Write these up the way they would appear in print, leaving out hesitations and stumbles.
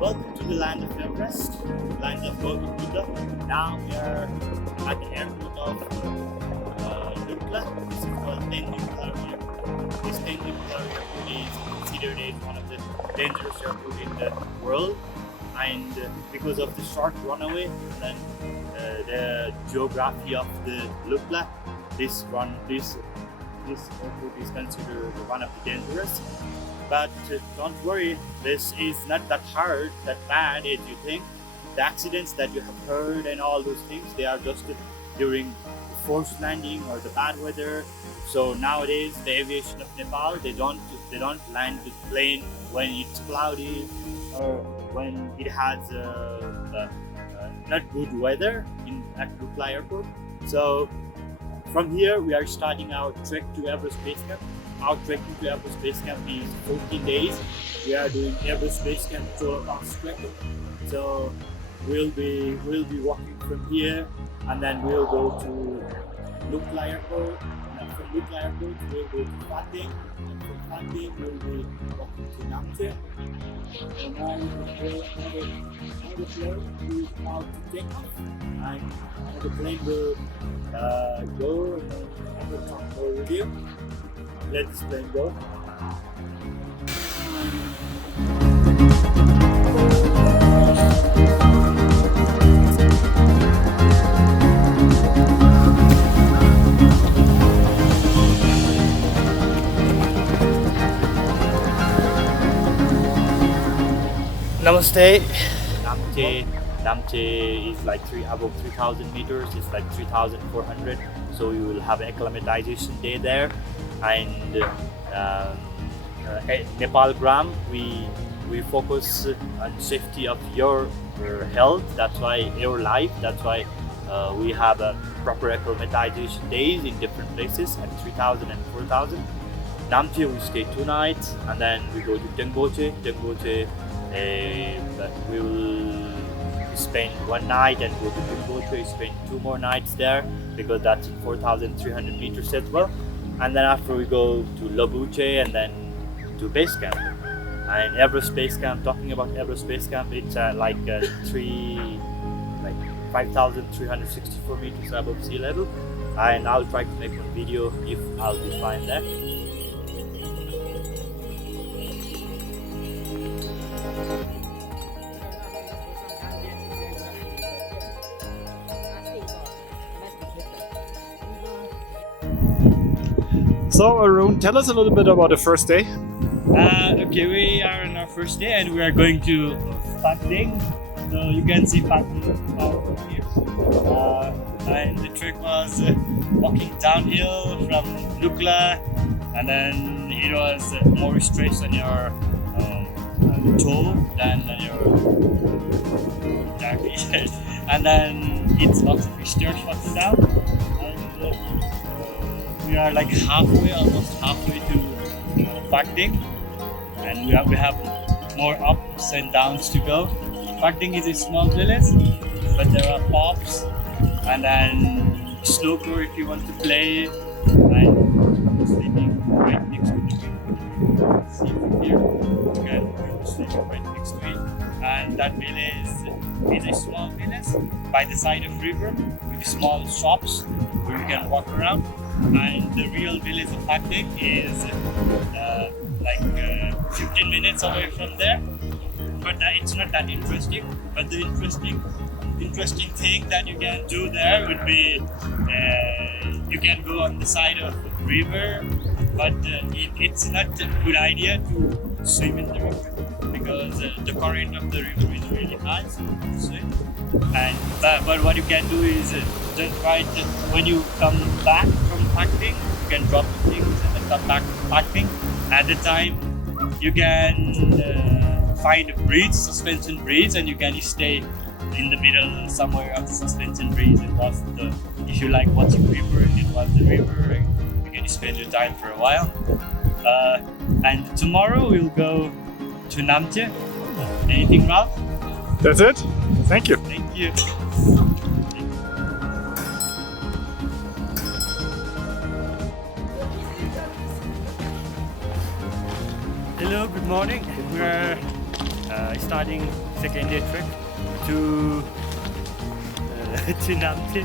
Welcome to the land of Everest, land of Gokyo. Now we are at the airport of Lukla. This is called Tengboche. This Tengboche airport is considered as one of the dangerous airports in the world, and because of the short runway and the geography of the Lukla, this airport is considered one of the dangerous. But don't worry, this is not that hard, that bad as you think. The accidents that you have heard and all those things, they are just during forced landing or the bad weather. So nowadays, the aviation of Nepal, they don't land the plane when it's cloudy or when it has not good weather at Lukla airport. So from here, we are starting our trek to Everest Base Camp. Our trekking to Everest Base Camp is 14 days. We are doing Everest Base Camp Cho La Pass trekking. So we'll be walking from here, and then we'll go to Lukla Airport. And from Lukla Airport, we'll go to Patthar. And from Patthar, we'll be walking to Namche. And now the plane is about to take off, and the plane will go and have a talk more with you. Let this plane go. Namaste. Namche is like above 3,000 meters. It's like 3,400. So you will have an acclimatization day there. And Nepal Gram, we focus on safety of your health. That's why your life. That's why we have a proper acclimatization days in different places at 3,000 and 4,000. Namche, we stay 2 nights, and then we go to Tengboche. Tengboche, we will spend 1 night and go to Dingboche. Spend 2 more nights there because that's 4,300 meters as well. And then after we go to Lobuche and then to base camp. And Everest Base Camp, talking about Everest Base Camp, it's like 5,364 meters above sea level. And I'll try to make one video if I'll be fine there. So Arun, tell us a little bit about the first day. Okay, we are on our first day and we are going to Patthar. So you can see Patthar from here. And the trek was walking downhill from Lukla, and then it was more stress on your toe than on your jacket. And then it's lots of stairs walking down. And we are like almost halfway to Patthar, and we have more ups and downs to go. Patthar is a small village, but there are pops, and then snooker if you want to play, and sleeping right next to the river. See from here, you can sleep right next to it. And that village is a small village by the side of river with small shops where you can walk around. And the real village of Patthar is like 15 minutes away from there, but it's not that interesting. But the interesting thing that you can do there would be you can go on the side of the river, but it's not a good idea to swim in the river because the current of the river is really high, so you can swim. And but what you can do is just when you come back from Patthar, you can drop the things and then come back to Patthar. At the time, you can find a bridge, suspension bridge, and you can stay in the middle somewhere of the suspension bridge and watch if you like watching river, you can watch the river and you can spend your time for a while. And tomorrow we'll go to Namche. Anything, Ralph? That's it. Thank you. Thank you. Hello, good morning. We're starting second day trek to to Namche.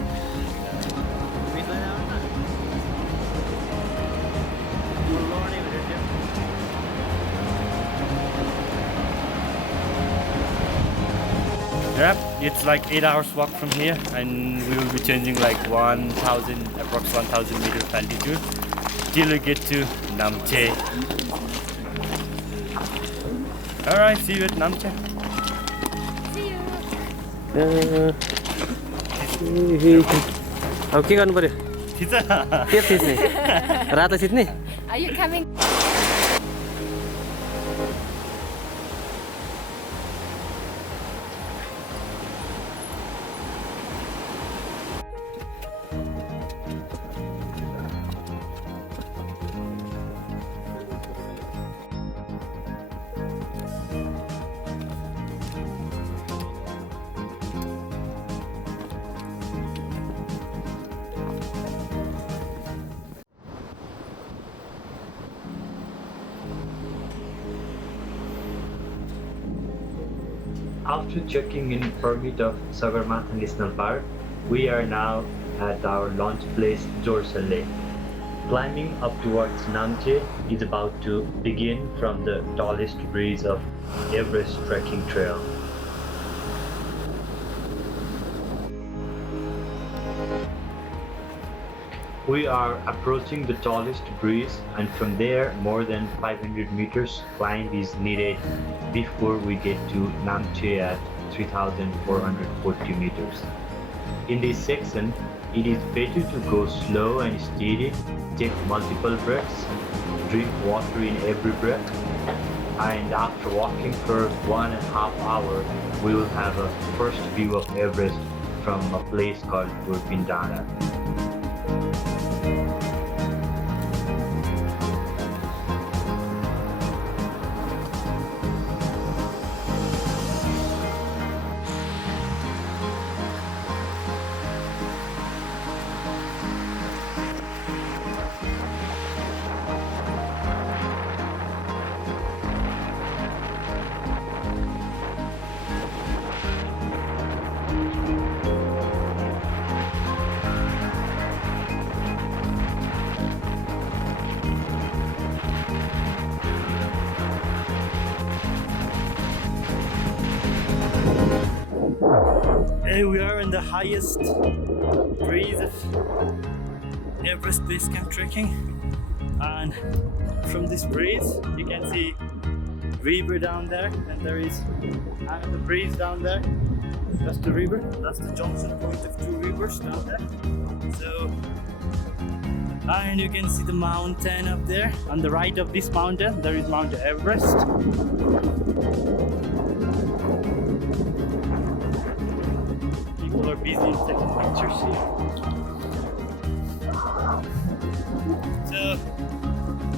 Yep, it's like 8 hours walk from here, and we will be changing like 1,000, approx 1,000 meters altitude till we get to Namche. Alright, see you at Namche. अब के गर्नु पर्यो ठिक छ के थिच्ने रातो थिच्ने Are you coming? After checking in permit of Sagarmatha National Park, we are now at our launch place, Chola. Climbing up towards Namche is about to begin from the tallest breeze of Everest trekking trail. We are approaching the tallest breeze, and from there more than 500 meters climb is needed before we get to Namche at 3,440 meters. In this section, it is better to go slow and steady, take multiple breaths, drink water in every breath, and after walking for 1.5 hours, we will have a first view of Everest from a place called Gurpindana. We are in the highest breeze of Everest basecamp trekking, and from this breeze you can see river down there, and there is another breeze down there. That's the river, that's the junction point of two rivers down there. So, and you can see the mountain up there. On the right of this mountain there is Mount Everest. People are busy taking pictures here. So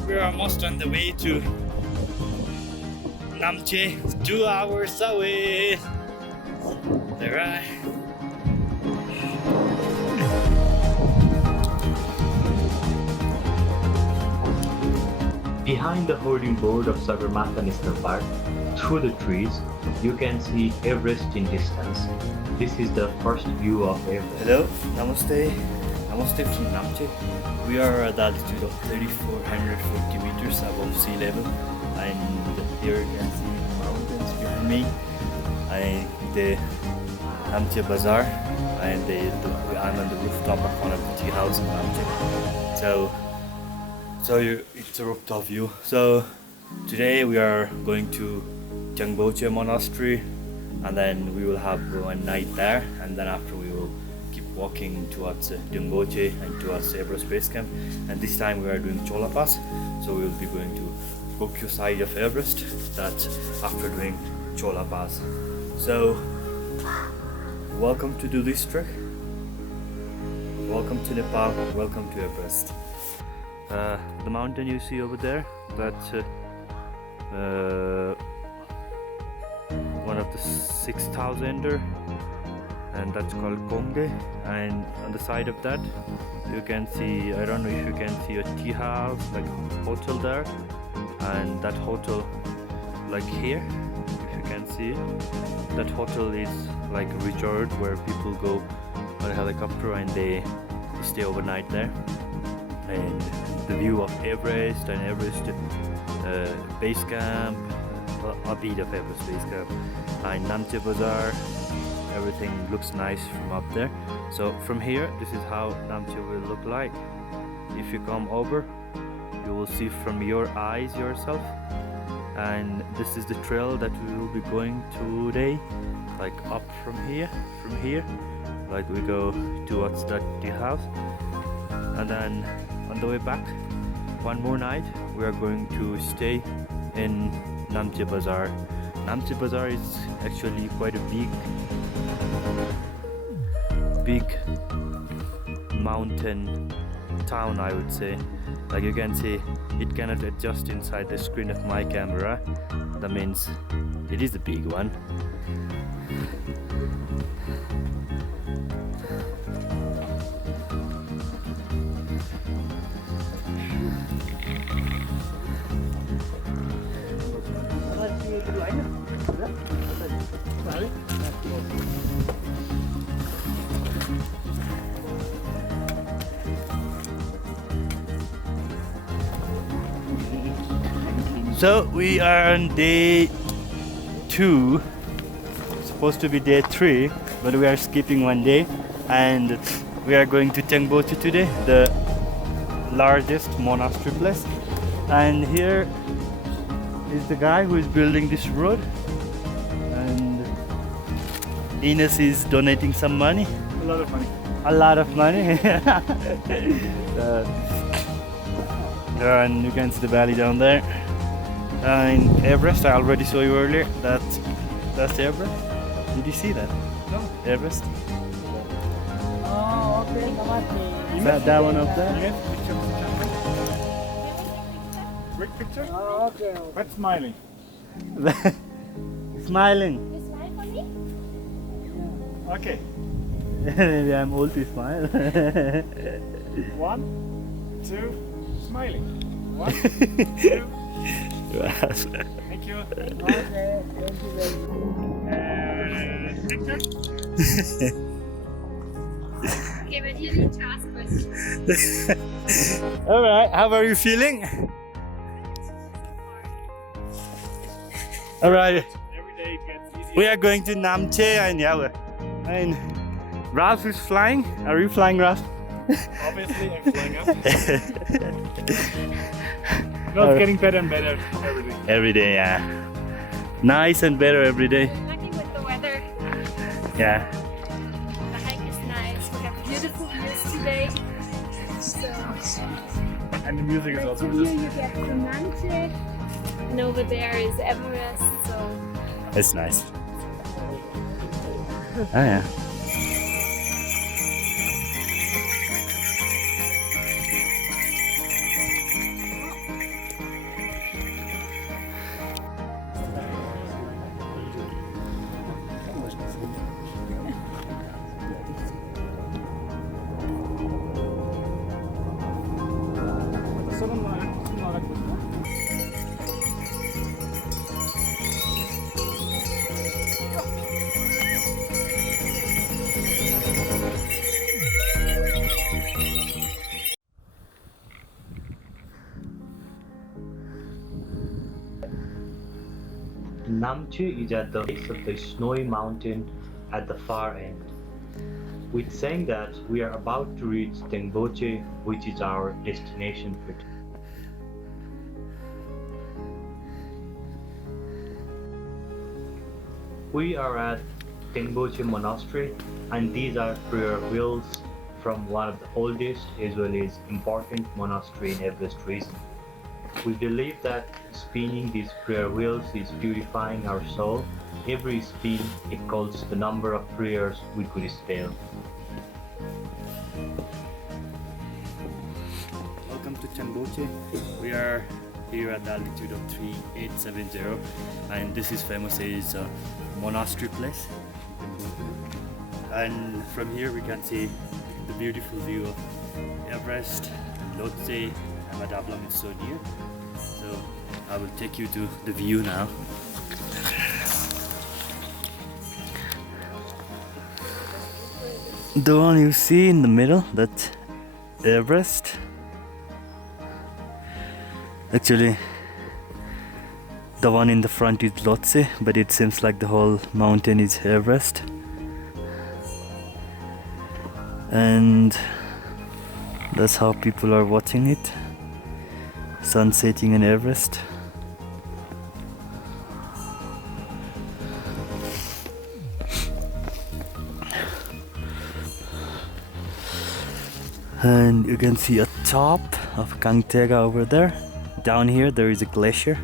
we're almost on the way to Namche, 2 hours away. Alright. Behind the hoarding board of Sagarmatha National Park, through the trees, you can see Everest in distance. This is the first view of Everest. Hello, namaste. Namaste from Namche. We are at the altitude of 3,440 meters above sea level, and here you can see mountains behind me, and the Namche Bazaar, and I'm on the rooftop of one of the tea houses in Namche. So it's a rooftop view. So today we are going to Tengboche Monastery, and then we will have one night there, and then after we will keep walking towards Dingboche and towards Everest base camp. And this time we are doing Cho La Pass, so we will be going to Gokyo side of Everest. That's after doing Cho La Pass. So welcome to do this trek. Welcome to Nepal. Welcome to Everest. The mountain you see over there, that's one of the 6,000er, and that's called Konge. And on the side of that you can see, I don't know if you can see a tea house, like a hotel there, and that hotel like here, if you can see that hotel is like a resort where people go on a helicopter and they stay overnight there. And the view of Everest and Everest base camp, a bit of Everest base camp, and Namche Bazaar. Everything looks nice from up there. So from here, this is how Namche will look like. If you come over, you will see from your eyes yourself. And this is the trail that we will be going today, like up from here, like we go towards that tea house. And then on the way back, one more night, we are going to stay in Namche Bazaar. Namche Bazaar is actually quite a big mountain town, I would say. Like you can see, it cannot adjust inside the screen of my camera. That means it is a big one. So we are on day 2, supposed to be day 3, but we are skipping one day, and we are going to Tengboche today, the largest monastery place. And here is the guy who is building this road, and Ines is donating some money. A lot of money. A lot of money. And you can see the valley down there. In Everest, I already saw you earlier. That's Everest. Did you see that? No. Everest. Oh, okay. Is that one up there? Yes, quick picture. Oh, okay. But smiling. Smiling. You smile for me? Okay. Maybe I'm old to smile. 1, 2, smiling. 1, 2. Thank you. Okay, thank you very much. Picture. Okay, but you need to ask questions. Alright, how are you feeling? Alright, Every day it gets easier. we are going to Namche and and Ralph is flying. Are you flying, Ralph? Obviously, I'm flying up. No, it's getting better and better every day. Every day, yeah. Nice and better every day. Lucky with the weather. Yeah. The hike is nice. We have beautiful views today. So, And the music is that's also the view you get from Namche. And over there is Everest. So, It's nice. Oh yeah. Namche is at the base of the snowy mountain at the far end. With saying that, we are about to reach Tengboche, which is our destination for today. We are at Tengboche Monastery, and these are prayer wheels from one of the oldest as well as important monastery in Everest region. We believe that spinning these prayer wheels is purifying our soul. Every spin equals the number of prayers we could spell. Welcome to Tengboche. We are here at the altitude of 3870, and this is famous as a monastery place. And from here we can see the beautiful view of Everest, Lhotse, and Madablam is so near. So I will take you to the view now. The one you see in the middle, that's Everest. Actually, the one in the front is Lhotse, but it seems like the whole mountain is Everest. And that's how people are watching it. Sun setting in Everest. And you can see a top of Kangtega over there. Down here there is a glacier.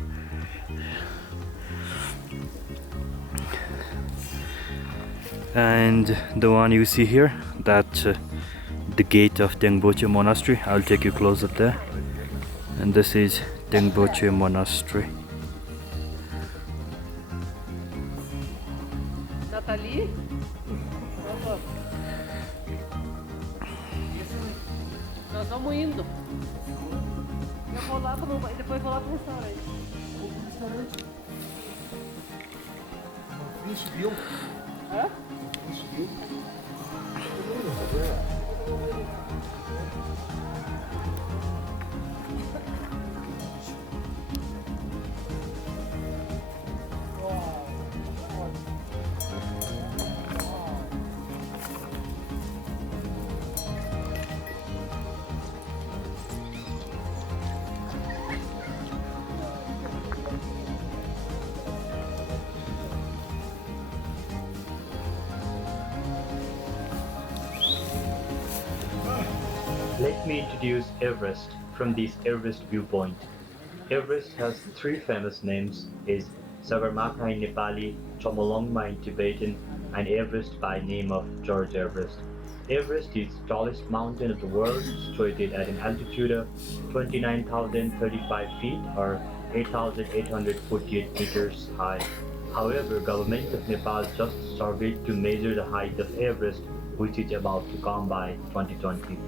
And the one you see here, that's the gate of Tengboche Monastery. I'll take you closer there. And this is Tengboche Monastery. Nathalie? Nós vamos indo. Eu vou lá e depois vou lá pro restaurante. Hã? Let me introduce Everest from this Everest viewpoint. Everest has three famous names, is Sagarmatha in Nepali, Chomolungma in Tibetan, and Everest by name of George Everest. Everest is the tallest mountain of the world, situated at an altitude of 29,035 feet or 8,848 meters high. However, government of Nepal just surveyed to measure the height of Everest, which is about to come by 2020.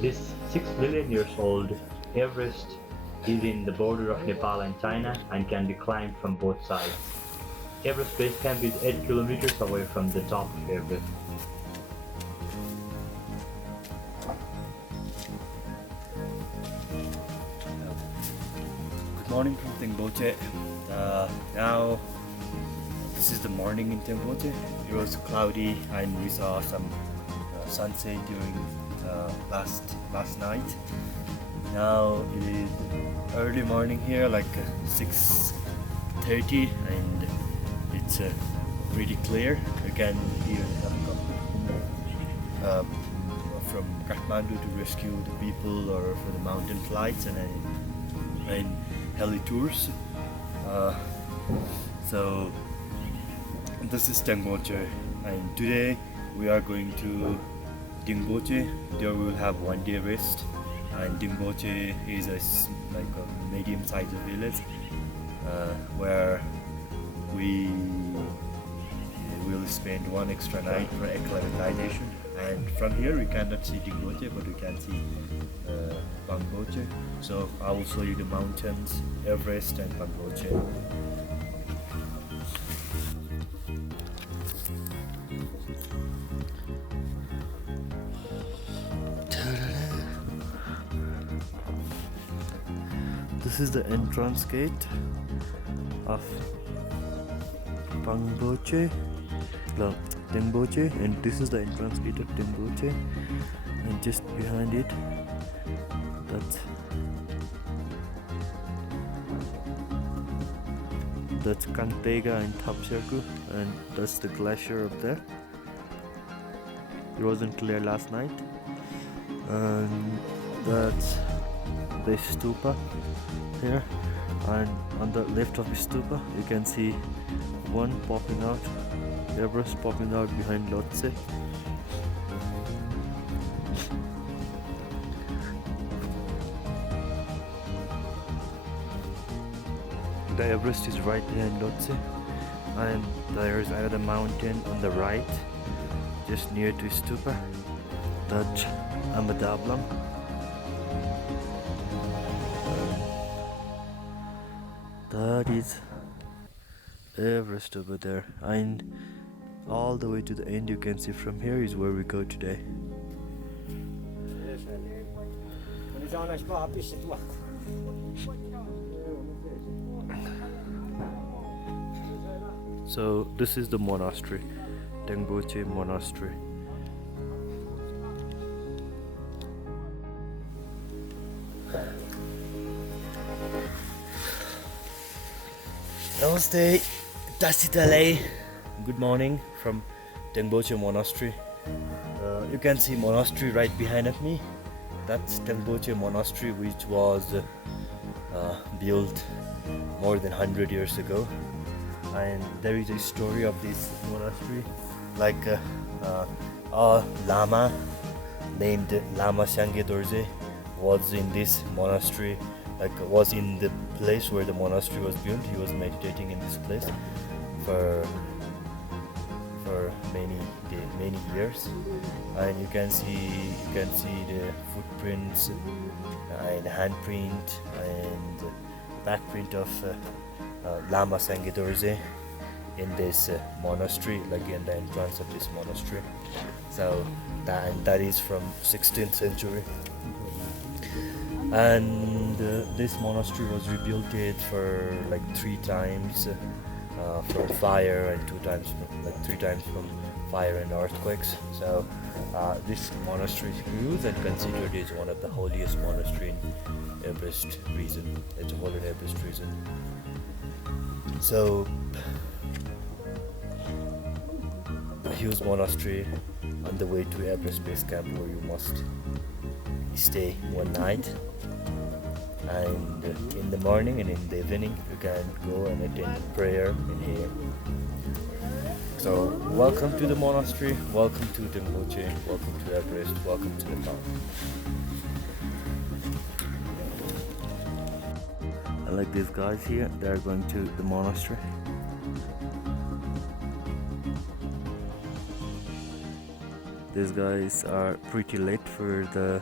This 6 million years old Everest is in the border of Nepal and China and can be climbed from both sides. Everest Base Camp is 8 kilometers away from the top of Everest. Good morning from Dingboche. Now this is the morning in Tengboche. It was cloudy and we saw some sunset during last night. Now it is early morning here, like 6:30, and it's pretty clear. You can hear helicopter from Kathmandu to rescue the people, or for the mountain flights and heli tours. So this is Tengboche, and today we are going to Dingboche. There we will have 1 day rest, and Dingboche is like a medium-sized village where we will spend 1 extra night for acclimatization. And from here we cannot see Dingboche, but we can see Bangboche. So I will show you the mountains, Everest and Bangboche. This is the entrance gate of Bangboche, no, Dingboche, and this is the entrance gate of Dingboche, and just behind it, that's Kangtega and Thapserku, and that's the glacier up there. It wasn't clear last night, and that's the stupa here, and on the left of the stupa you can see one popping out, Everest popping out behind Lhotse. The Everest is right behind Lhotse, and there is another mountain on the right just near to stupa, that's Amadablam. That is Everest over there, and all the way to the end. You can see from here is where we go today. So this is the monastery, Tengboche Monastery. Namaste, Tasitale. Good morning from Tengboche Monastery. You can see monastery right behind of me. That's Tengboche Monastery, which was built more than 100 years ago. And there is a story of this monastery, like a lama named Lama Sangye Dorje was in this monastery, like was in the place where the monastery was built. He was meditating in this place for many years, and you can see the footprints and handprint and backprint of Lama Sangye Dorje in this monastery, like in the entrance of this monastery. So that is from 16th century. And this monastery was rebuilt for like 3 times from fire and 3 times from fire and earthquakes. So this monastery is used and considered as one of the holiest monastery in Everest region. It's a whole in Everest region. So a huge monastery on the way to Everest base camp, where you must stay one night, and in the morning and in the evening you can go and attend prayer in here. So welcome to the monastery, welcome to Dingboche, welcome to Everest, welcome to the town. I like these guys here, they are going to the monastery. These guys are pretty late for the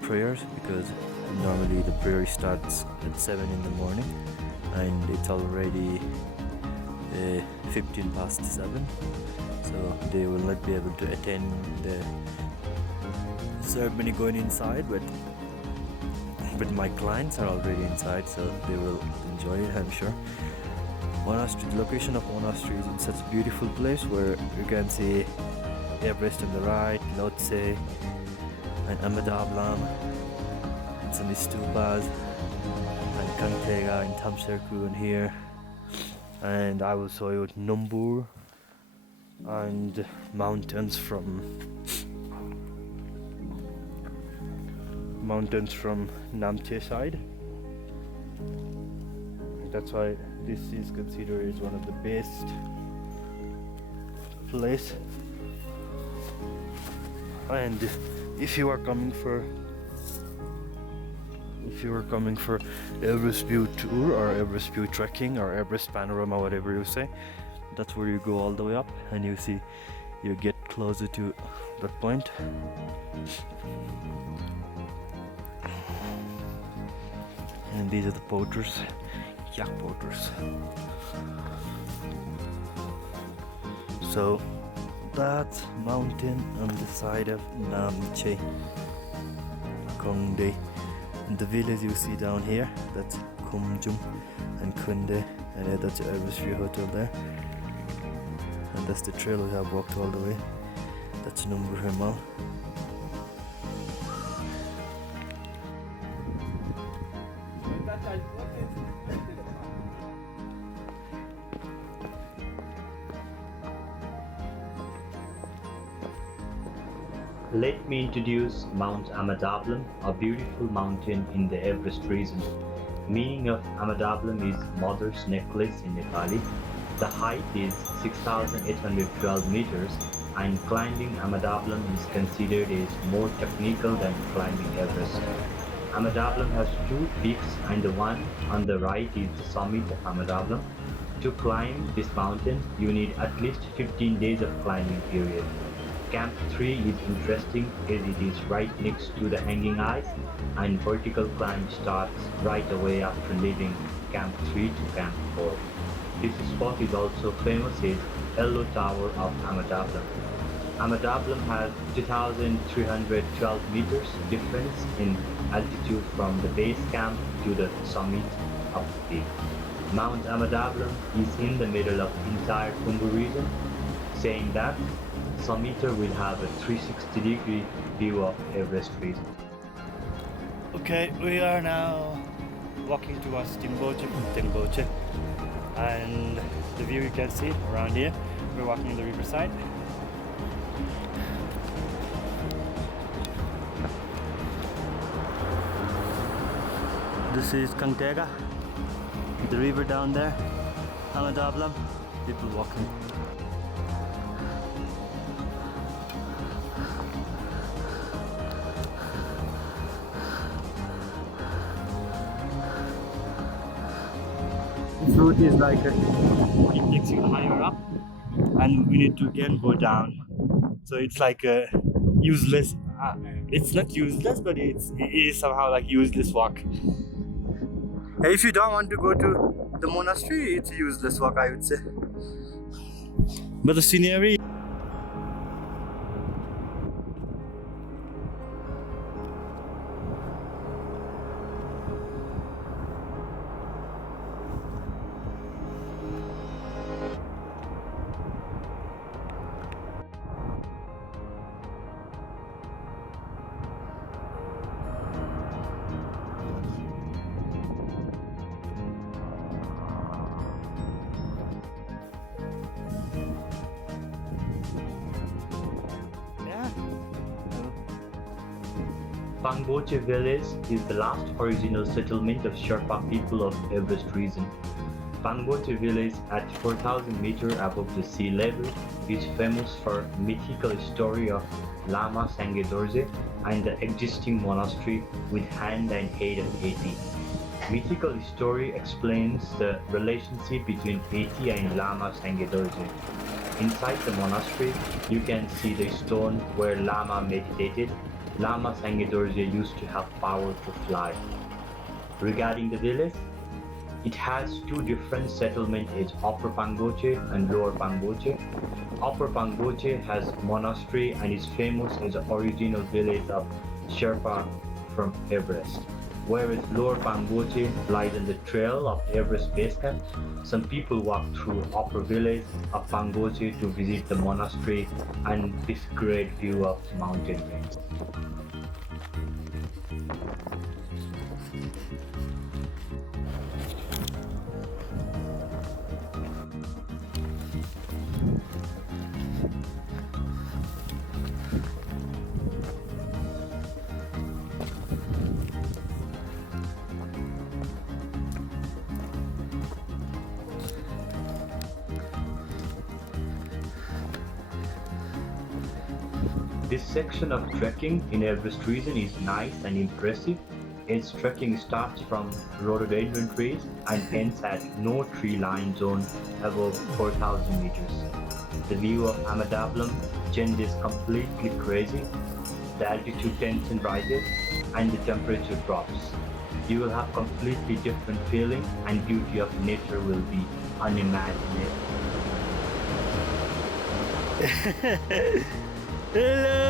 prayers, because normally the prayer starts at 7 in the morning and it's already 15 past 7, so they will not be able to attend the ceremony going inside, but my clients are already inside, so they will enjoy it, I'm sure. Monastery, the location of monastery is in such a beautiful place where you can see Everest on the right, Lhotse and Amadablam and some stupas and Kangtega and Tamserku in here, and I will show you Numbur and mountains from Namche side. That's why this is considered as one of the best place. And if you are coming for Everest View Tour or Everest View Trekking or Everest Panorama, whatever you say, that's where you go all the way up and you get closer to that point. And these are the porters, yak porters. So that's mountain on the side of Namche, Kongde. And the village you see down here, that's Kumjum and Kunde, and that's the Everest View Hotel there. And that's the trail we have walked all the way. That's Numbur Himal. Let me introduce Mount Amadablam, a beautiful mountain in the Everest region. Meaning of Amadablam is Mother's Necklace in Nepali. The height is 6,812 meters, and climbing Amadablam is considered as more technical than climbing Everest. Amadablam has 2 peaks, and the one on the right is the summit of Amadablam. To climb this mountain, you need at least 15 days of climbing period. Camp 3 is interesting as it is right next to the hanging ice, and vertical climb starts right away after leaving Camp 3 to Camp 4. This spot is also famous as Yellow Tower of Amadablam. Amadablam has 2,312 meters difference in altitude from the base camp to the summit of the peak. Mount Amadablam is in the middle of the entire Khumbu region, saying that summiter will have a 360-degree view of Everest region. Okay, we are now walking towards Tengboche, and the view you can see around here. We're walking on the riverside. This is Kangtega, the river down there, Amadablam, people walking. This route is like it takes you higher up, and we need to again go down. So it's like a useless. It's not useless, but it is somehow like useless walk. If you don't want to go to the monastery, it's a useless walk, I would say. But the scenery. Tengboche village is the last original settlement of Sherpa people of Everest region. Tengboche village at 4,000 meters above the sea level is famous for mythical story of Lama Sangedorje and the existing monastery with hand and head of Eti. Mythical story explains the relationship between Eti and Lama Sangedorje. Inside the monastery, you can see the stone where Lama meditated. Lama Sangedorje used to have power to fly. Regarding the village, it has two different settlements as Upper Tengboche and Lower Tengboche. Upper Tengboche has monastery and is famous as the original village of Sherpa from Everest. Whereas Lower Tengboche lies on the trail of Everest base camp, some people walk through upper village of Tengboche to visit the monastery and this great view of mountain range. This section of trekking in Everest region is nice and impressive. Its trekking starts from rhododendron trees and ends at no tree line zone above 4,000 meters. The view of Amadablam changes completely crazy. The altitude tension rises and the temperature drops. You will have completely different feeling and beauty of nature will be unimaginable. Hello!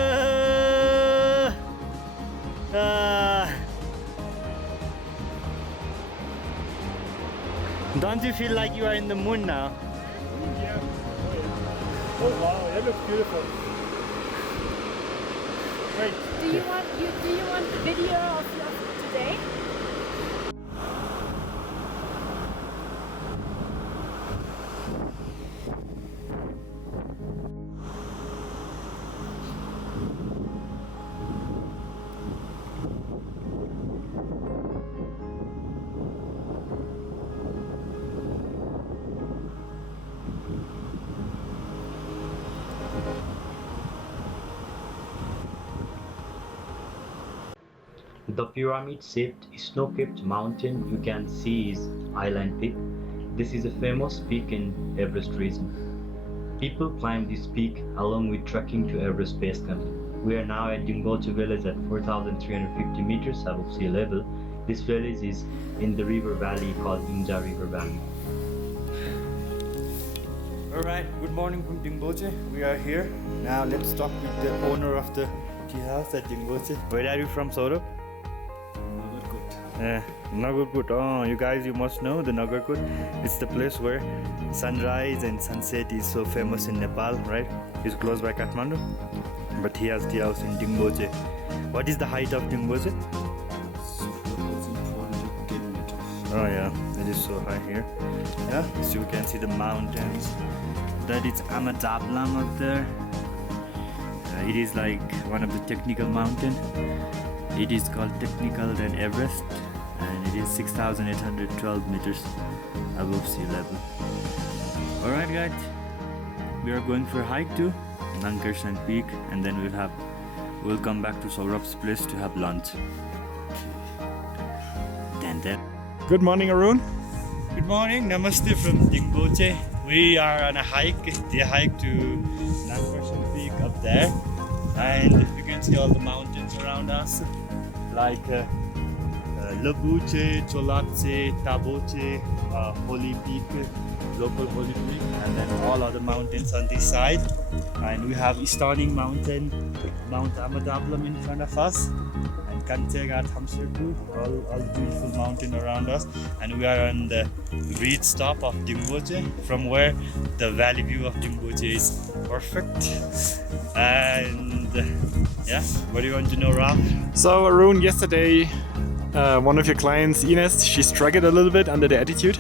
Don't you feel like you are in the moon now? Yeah. Oh wow, that looks beautiful. Great. Do you want the video of today? The pyramid-shaped snow-capped mountain you can see is Island Peak. This is a famous peak in Everest region. People climb this peak along with trekking to Everest base camp. We are now at Dingboche village at 4,350 meters above sea level. This village is in the river valley called Inja River Valley. Alright, good morning from Dingboche. We are here. Now let's talk with the owner of the tea house at Dingboche. Where are you from, Saurabh? Nagarkot. Oh, you guys, you must know the Nagarkot. It's the place where sunrise and sunset is so famous in Nepal, right? It's close by Kathmandu. But he has tea house in Dingboche. What is the height of Dingboche? Oh yeah, it is so high here. Yeah, so you can see the mountains. That is Amadablam up there. It is like one of the technical mountain. It is called technical than Everest, and it is 6,812 meters above sea level. Alright guys, we are going for a hike to Nankarshan Peak, and then we'll come back to Saurabh's place to have lunch. Then. Good morning, Arun. Good morning, namaste from Dingboche. We are on a hike, the hike to Nankarshan Peak up there, and you can see all the mountains around us, like Lobuche, Cholatse, Tengboche, Holy Peak, local Holy Peak, and then all other mountains on this side. And we have stunning mountain, Mount Amadablam in front of us, and Kantega, Thamserku, all beautiful mountain around us. And we are on the ridge top of Dingboche, from where the valley view of Dingboche is perfect. And yeah, what do you want to know, Ralph? So, Arun, yesterday one of your clients, Ines, she struggled a little bit under the altitude.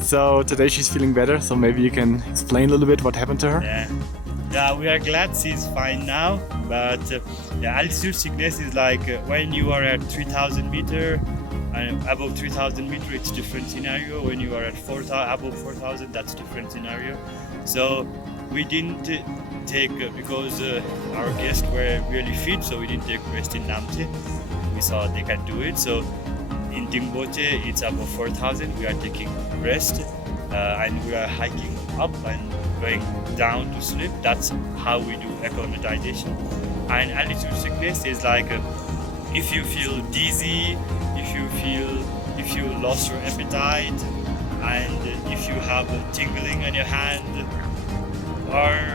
So today she's feeling better. So maybe you can explain a little bit what happened to her. Yeah, we are glad she's fine now. But altitude sickness is like when you are at 3,000 meter and above 3,000 meter, it's different scenario. When you are at above 4,000, that's different scenario. So we didn't take because our guests were really fit, so we didn't take rest in Namche. We saw they can do it. So in Dingboche, it's above 4,000. We are taking rest and we are hiking up and going down to sleep. That's how we do acclimatization. And altitude sickness is like if you feel dizzy, if you lost your appetite, and if you have a tingling on your hand, or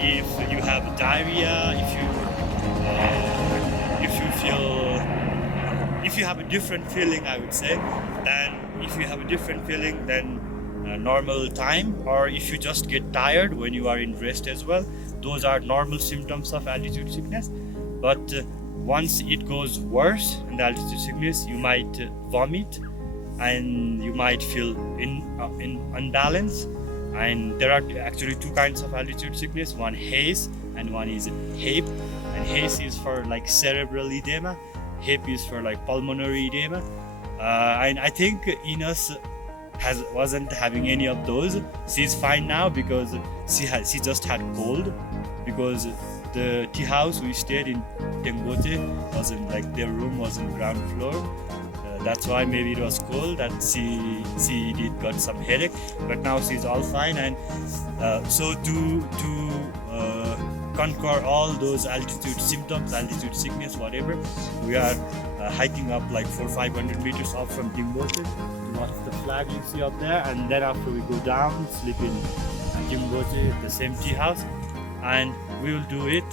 if you have diarrhea, if you have a different feeling, I would say, then if you have a different feeling than normal time, or if you just get tired when you are in rest as well, those are normal symptoms of altitude sickness. But once it goes worse in the altitude sickness, you might vomit and you might feel in unbalance. And there are actually two kinds of altitude sickness, one haze and one is HAPE. And haze is for like cerebral edema, HAPE is for like pulmonary edema. And I think Ines wasn't having any of those. She's fine now because she just had cold, because the tea house we stayed in Tengboche wasn't like, their room was on ground floor. That's why maybe it was cold that she did got some headache, but now she's all fine. And so to conquer all those altitude symptoms, altitude sickness, whatever, we are hiking up like 400-500 meters up from Dingboche to watch the flag you see up there, and then after we go down, sleep in Dingboche, the same tea house, and we will do it.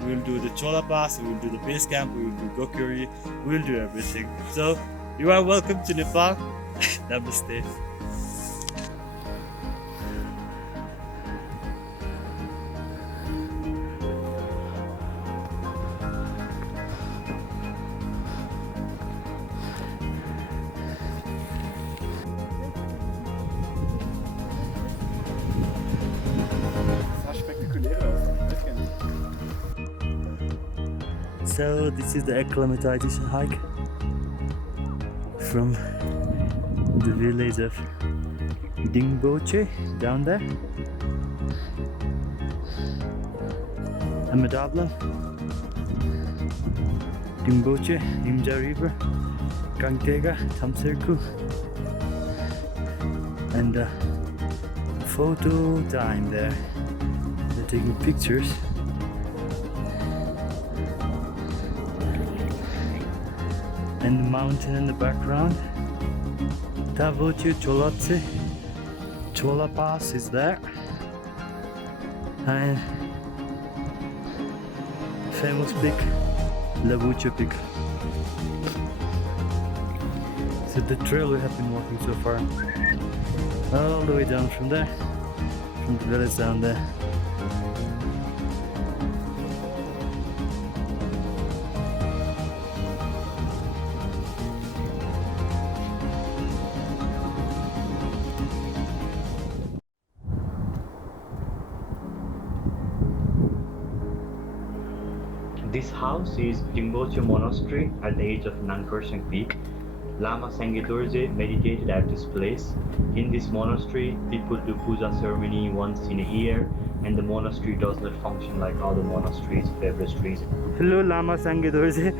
We will do the Cho La Pass, we will do the base camp, we will do Gokyo Valley, we will do everything. So you are welcome to Nepal. Namaste. So this is the acclimatization hike from the village of Dingboche down there. Amadablam, Dingboche, Nimja River, Kangtega, Thamserku, and photo time there. They're taking pictures. And the mountain in the background. Tengboche, Cholatse, Cho La Pass is there. and famous peak, Lobuche peak. So the trail we have been walking so far, all the way down from there, from the village down there. This house is Tengboche Monastery at the edge of Namche Peak. Lama Sangye Dorje meditated at this place. In this monastery, people do puja ceremony once in a year, and the monastery does not function like other monasteries of Everest region. Hello Lama Sangye Dorje,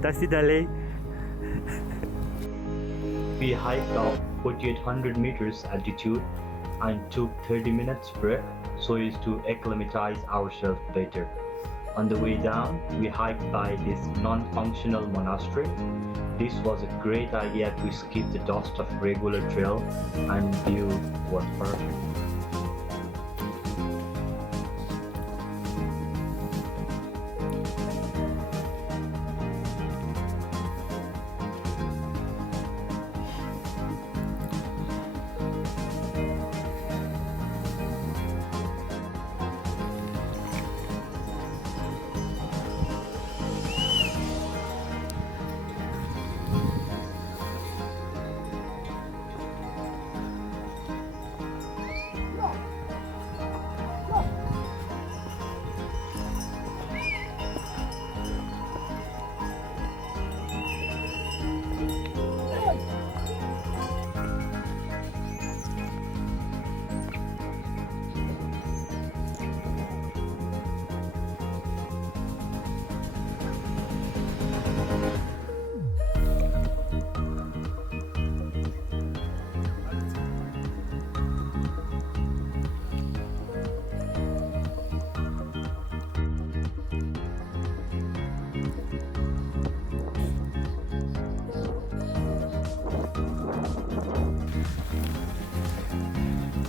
Tasidale. We hiked up 4800 meters altitude and took 30 minutes break so as to acclimatize ourselves better. On the way down, we hiked by this non-functional monastery. This was a great idea to skip the dust of regular trail, and view was perfect.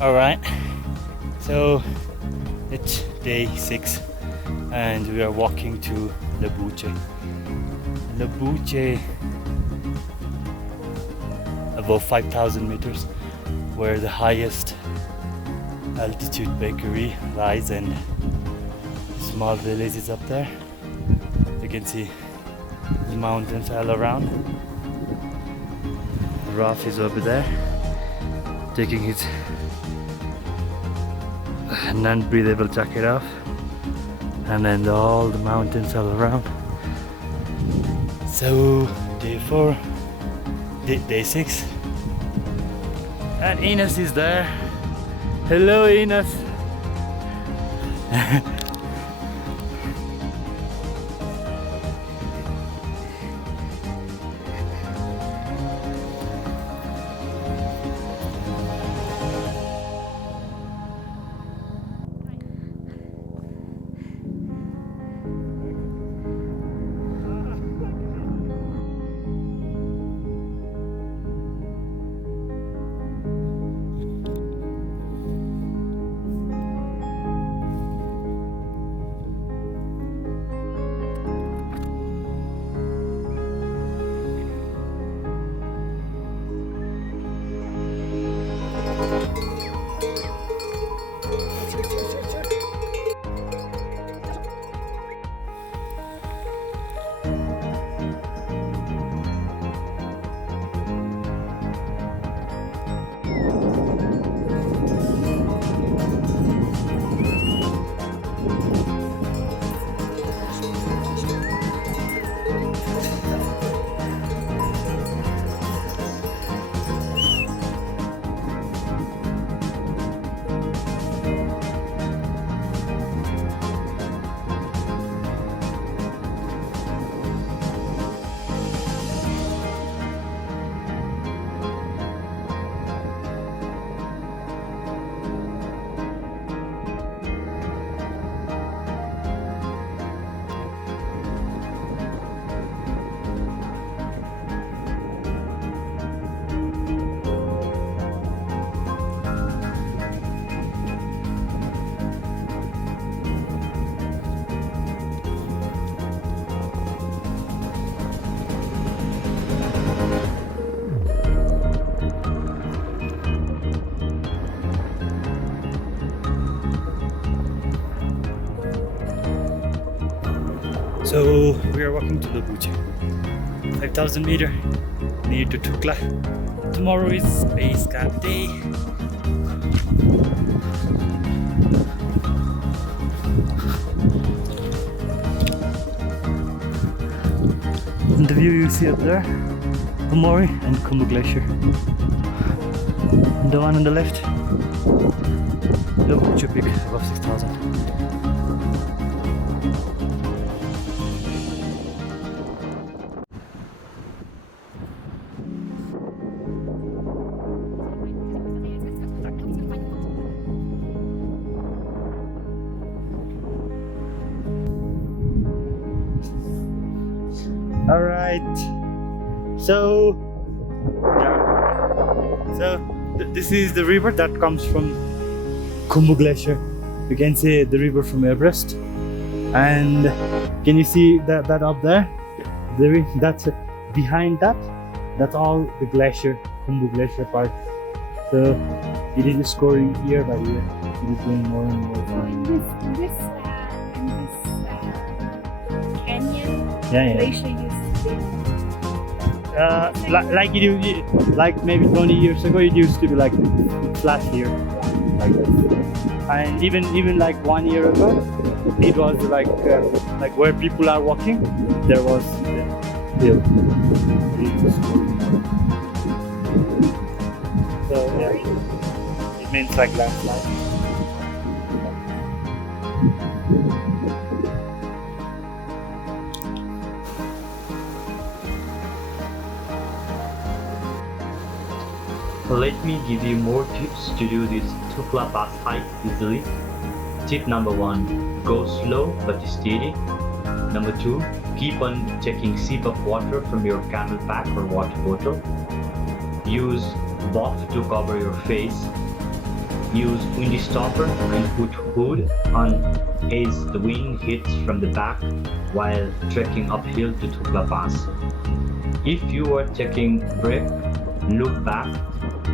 Alright, so it's day 6 and we are walking to Lobuche. Lobuche, above 5,000 meters, where the highest altitude bakery lies, and a small village is up there. You can see the mountains all around. Raf is over there, taking his non-breathable jacket off, and then all the mountains all around. So day 4, day 6, and Ines is there. Hello Ines. So we are walking to Lobuche, 5,000 meter near to Lukla. Tomorrow is base camp day. And the view you see up there, Pomori and Kumbu Glacier. And the one on the left, Lobuche peak above 6,000. All right, so this is the river that comes from Kumbu Glacier. You can see the river from Everest, and can you see that up there? That's behind that. That's all the glacier, Kumbu Glacier part. So it is scoring year by year. It is going more and more down. In this canyon, Yeah. glacier used to Like maybe 20 years ago, it used to be like flat here, like this. And even like 1 year ago, it was like where people are walking, there was hill. So yeah, it means like landslide. Let me give you more tips to do this Cho La Pass hike easily. Tip number 1, go slow but steady. Number 2, keep on taking sip of water from your camel pack or water bottle. Use buff to cover your face. Use windy stopper and put hood on as the wind hits from the back while trekking uphill to Cho La Pass. If you are taking break, look back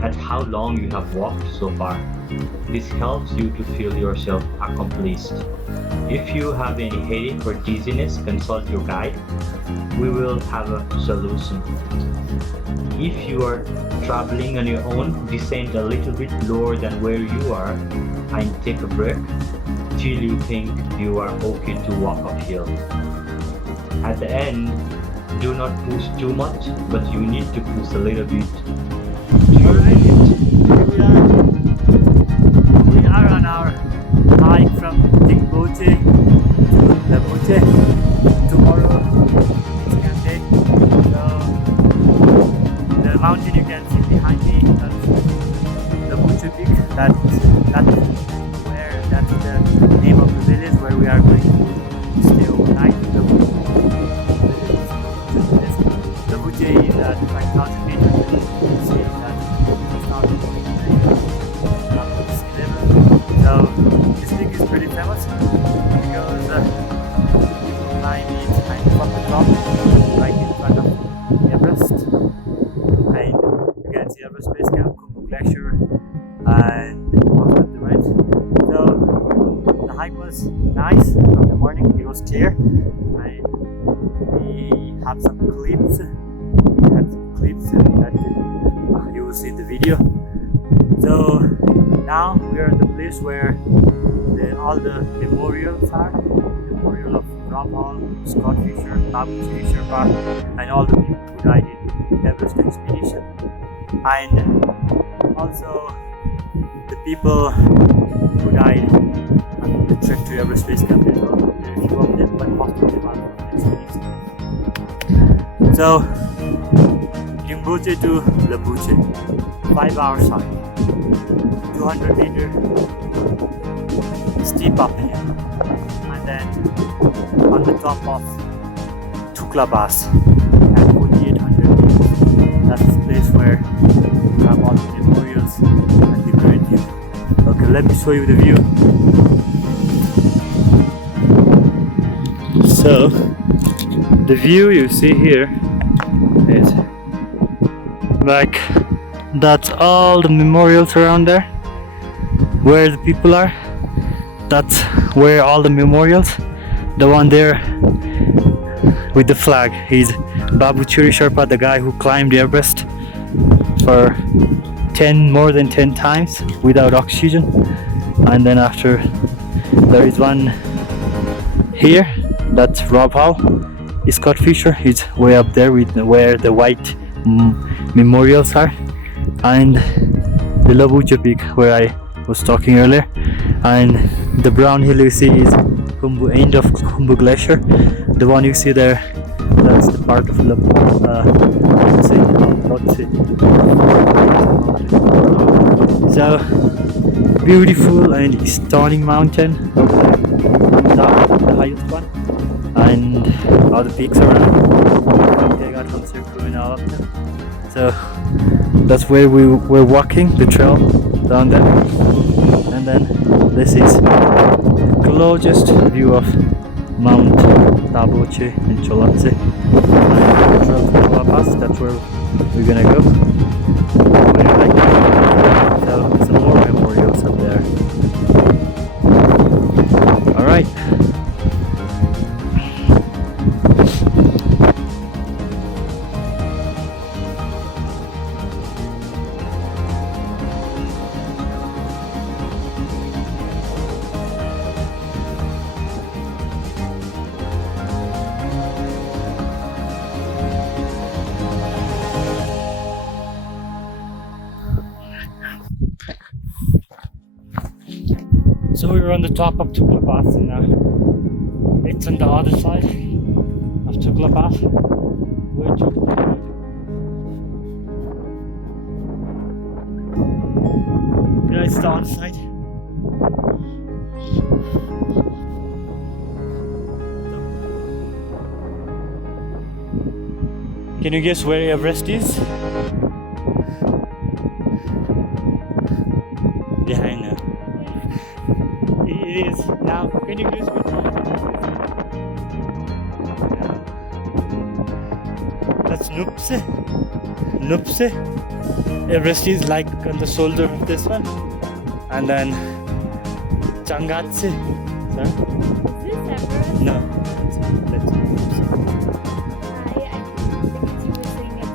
at how long you have walked so far. This helps you to feel yourself accomplished. If you have any headache or dizziness, consult your guide. We will have a solution. If you are traveling on your own, descend a little bit lower than where you are and take a break till you think you are okay to walk uphill. At the end, do not push too much, but you need to push a little bit. We are on our hike from Dingboche to Lobuche. Tomorrow is camp day. So the mountain you can see behind me, that's Lobuche peak. That's the name of the village where we are going to stay overnight. Lobuche is at 5,000 meters. You see that it's not so this peak is pretty famous because people climb it kind of up the top, right in front of Everest. And you can see Everest base camp, Kumbu Glacier, and most of the rest. So the hike was nice from the morning. It was clear, and we have some clips. That you will see in the video. So now we are in the place where all the memorials are. Memorial of Rob Hall, Scott Fisher, Babu Fisher Park, and all the people who died in Everest expedition. And also the people who died on the trek to Everest Base Camp as well. There are a few of them, but most of them are from the expedition. So Tengboche to Lobuche, 5 hours hike, 200 meter steep uphill, and then on the top of Cho La Pass at 4,800 meters. That's the place where you have all the memorials and the great view. Okay, let me show you the view. So the view you see here is like that's all the memorials around there where the people are. That's where all the memorials. The one there with the flag. He's Babu Churi Sherpa, the guy who climbed Everest for more than 10 times without oxygen. And then after, there is one here, that's Rob Hall. Scott Fisher, he's way up there with where the white memorials are, and the Lobuche peak where I was talking earlier, and the brown hill you see is end of Khumbu Glacier. The one you see there, that's the part of so beautiful and stunning mountain over there, top, the highest one, and all the peaks around. I got Hunter and all of them. So that's where we were walking, the trail down there. And then this is the closest view of Mount Tengboche and Chola Pass. And trail to Cho La Pass, that's where we're gonna go. So some more memorials up there. Alright. So we're on the top of Cho La Pass and it's on the other side of Cho La Pass. Where to? Yeah, it's the other side. Can you guess where Everest is? Yeah, I know. It is. Now, can you guess which one? That's Namche. Namche. Everest is like on the shoulder of this one. And then Changatse. Sorry? Is this Everest? No. That's Namche. I think you were saying it.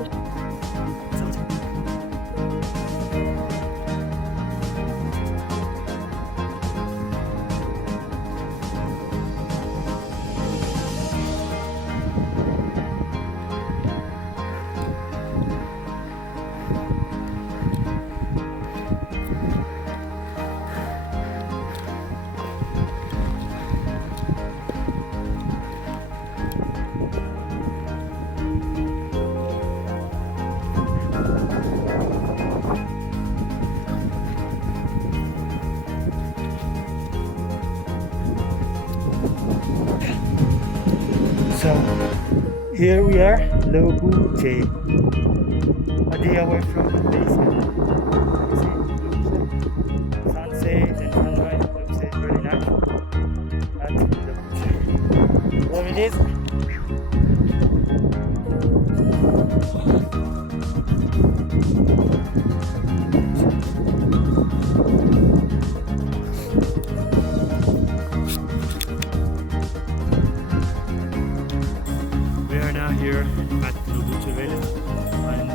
So here we are, Lobuche, a day away from the base camp. Sunset and sunrise, Lobuche is really nice. And Lobuche. There it is. We are now here at Gokyo Valley, and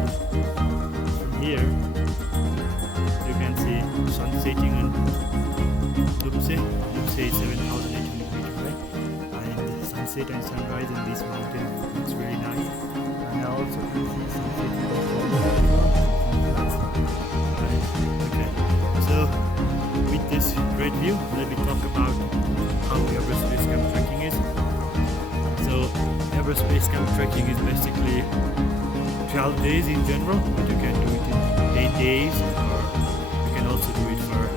from here you can see sun setting on Lukla. Lukla is 7,800 meters away, and sunset and sunrise in this mountain looks really nice. And I also can see sunset okay, so with this great view, let me talk about how Everest Base Camp trekking is. So Everest Base Camp trekking is basically 12 days in general, but you can do it in 10 days, or you can also do it for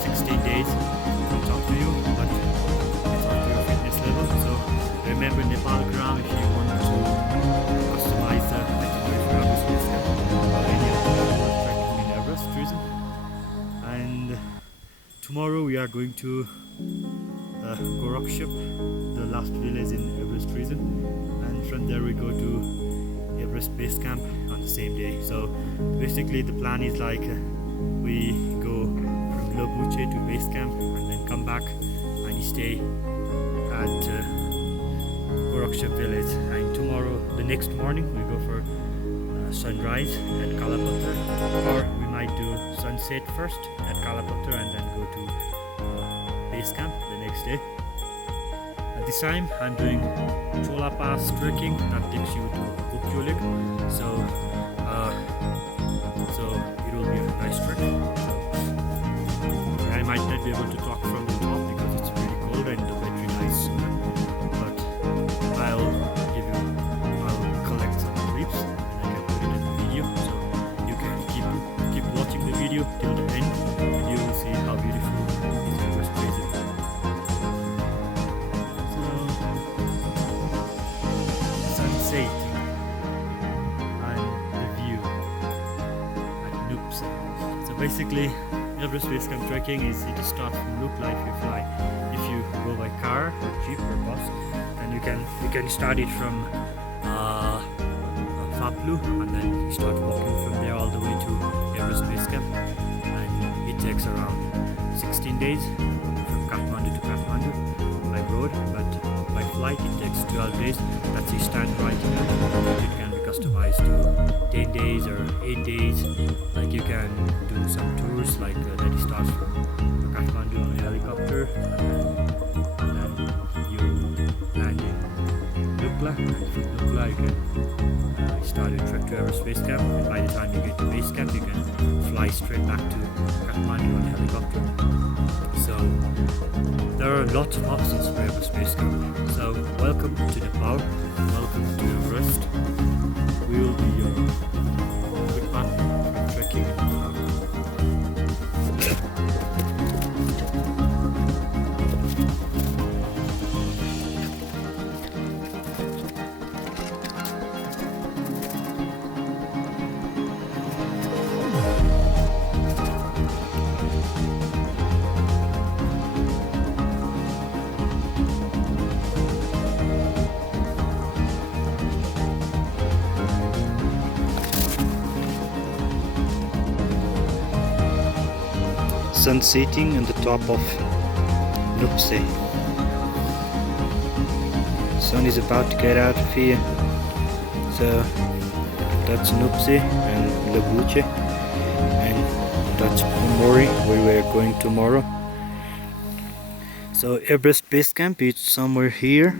16 days. It's up to you, but it's up to your fitness level. So remember Nepal gram if you want to customize the itinerary for Everest Base Camp or any other trekking in Everest tourism. And tomorrow we are going to Gokyo, the last village in Everest region, and from there we go to Everest Base Camp on the same day. So basically the plan is like we go from Lobuche to Base Camp and then come back and stay at Gokyo village, and tomorrow, the next morning, we go for sunrise at Kalapatthar, or we might do sunset first at Kalapatthar and then go to base camp the next day. At this time, I'm doing Cho La Pass trekking that takes you to Gokyo Lake, so it will be a nice trek. I might not be able to talk from the top because it's really cold and the battery dies soon, but I'll collect some clips and I can put it in the video, so you can keep watching the video till the end and you will see how beautiful this Everest place is. So, sunset and the view at Namche. So basically, Everest base camp trekking is it starts from Lukla if you fly. If you go by car or jeep or bus, then you can start it from Faplu and then you start walking from there all the way to Everest base camp, and it takes around 16 days from Kathmandu to Kathmandu by road, but by flight it takes 12 days. That's the standard itinerary. It can be customized to 10 days or 8 days. Like you can do some tours like that starts from Kathmandu on a helicopter and then you land in Lukla, and from Lukla you can start a trek to Everest base camp, and by the time you get to base camp you can fly straight back to Kathmandu on a helicopter. So there are lots of options for Everest base camp. So welcome to Nepal, welcome to Everest. We will be your quick partner for trekking in Nepal. Sun setting on the top of Namche. Sun is about to get out of here. So that's Namche and Lobuche, and that's Pumori where we are going tomorrow. So Everest base camp is somewhere here.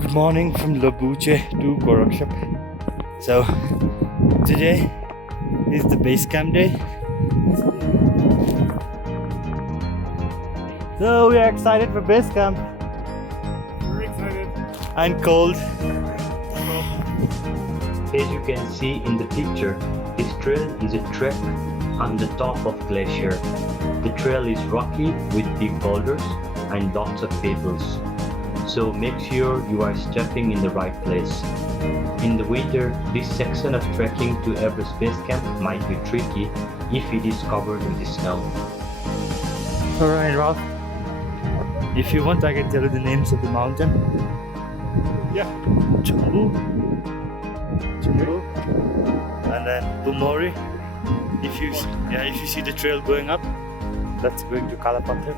Good morning from Lobuche to Gokyo. So today is the base camp day. So we are excited for base camp. We're excited. And cold. As you can see in the picture, this trail is a trek on the top of glacier. The trail is rocky with big boulders and lots of pebbles. So make sure you are stepping in the right place. In the winter, this section of trekking to Everest base camp might be tricky if it is covered with snow. Alright, Ralph. If you want, I can tell you the names of the mountain. Yeah. Chumbu. And then Pumori. If you see the trail going up, that's going to Kalapatthar.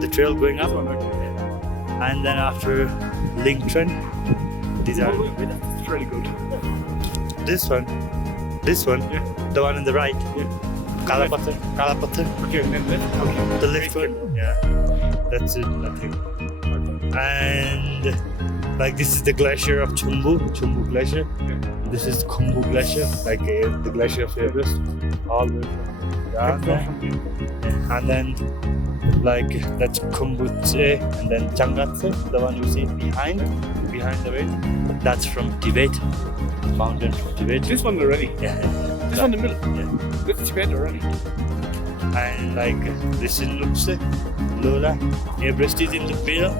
The trail going up. And then after Lingtren, these are It's really good. this one, Yeah. the one on the right, Yeah. Kalapatthar. Okay, and then left. Okay. The left one, yeah, that's it, nothing. And like this is the glacier of Chumbu Glacier. Yeah. This is Khumbu Glacier, like the glacier of Everest, all the way from down there. And then like that's Khumbuche, and then Changatse, the one you see behind the way, that's from Tibet, mountain from Tibet. This one already. Yeah. This one in the middle. Yeah. That's Tibet already. And like this is Lukla, Lola, Everest is in the middle.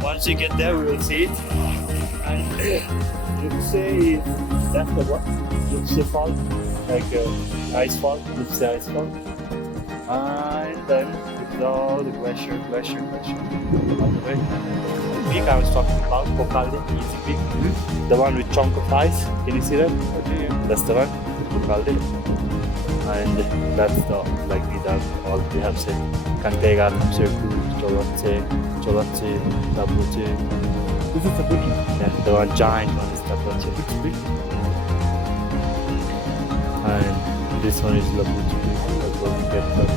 Once you get there, we will see it. And Lukla is That's the what? Lobuche Fall, like ice fall, Lobuche ice fall. And then it's all the glacier all the way. The peak I was talking about, Kokalde, easy peak. The one with chunk of ice. Can you see that? Okay. That's the one, Kokalde. And that's the like these are all we have said. Kantega, Circle, Cholache, Tengboche. This is the big one. Yeah, the one giant one is Tengboche. It's big. And this one is Lobuche. That's what we get from.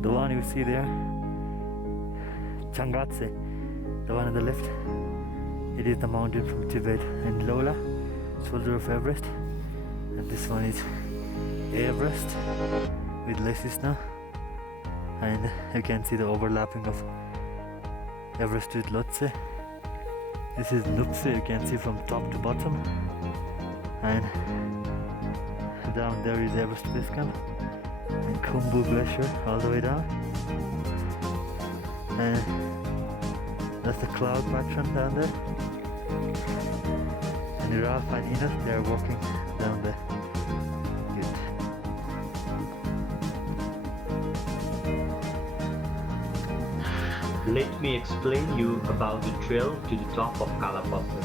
The one you see there, Changatse, the one on the left, it is the mountain from Tibet, and Lola, shoulder of Everest, and this one is Everest with less snow, and you can see the overlapping of Everest with Lhotse. This is Nupse, you can see from top to bottom, and down there is Everest Base Camp. And Khumbu Glacier all the way down, and that's the cloud pattern down there, and Ralph and Ines, they are walking down the hill. Let me explain you about the trail to the top of Kalapatthar.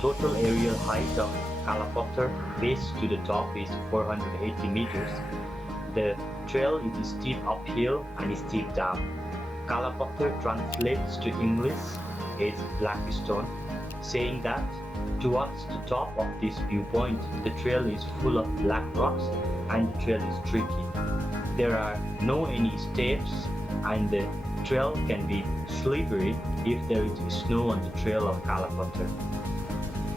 Total aerial height of Kalapatthar base to the top is 480 meters. The trail is steep uphill and steep down. Kalapatthar translates to English as black stone, saying that towards the top of this viewpoint, the trail is full of black rocks and the trail is tricky. There are no any steps and the trail can be slippery if there is snow on the trail of Kalapatthar.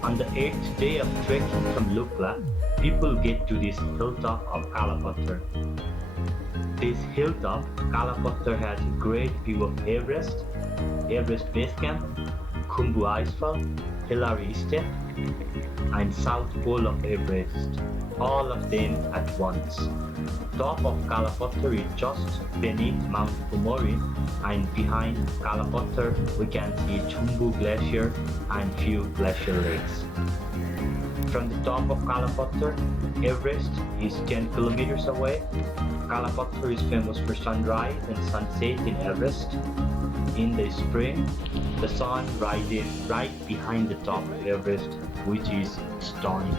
On the 8th day of trekking from Lukla, people get to this hilltop of Kalapatthar. This hilltop, Kalapatthar, has a great view of Everest, Everest Base Camp, Khumbu Icefall, Hillary Step, and South Pole of Everest, all of them at once. Top of Kalapatthar is just beneath Mount Pumori, and behind Kalapatthar we can see Khumbu Glacier and few glacial lakes. From the top of Kalapatthar, Everest is 10 kilometers away. Kalapatthar is famous for sunrise and sunset in Everest. In the spring, the sun rises right behind the top of Everest, which is stunning.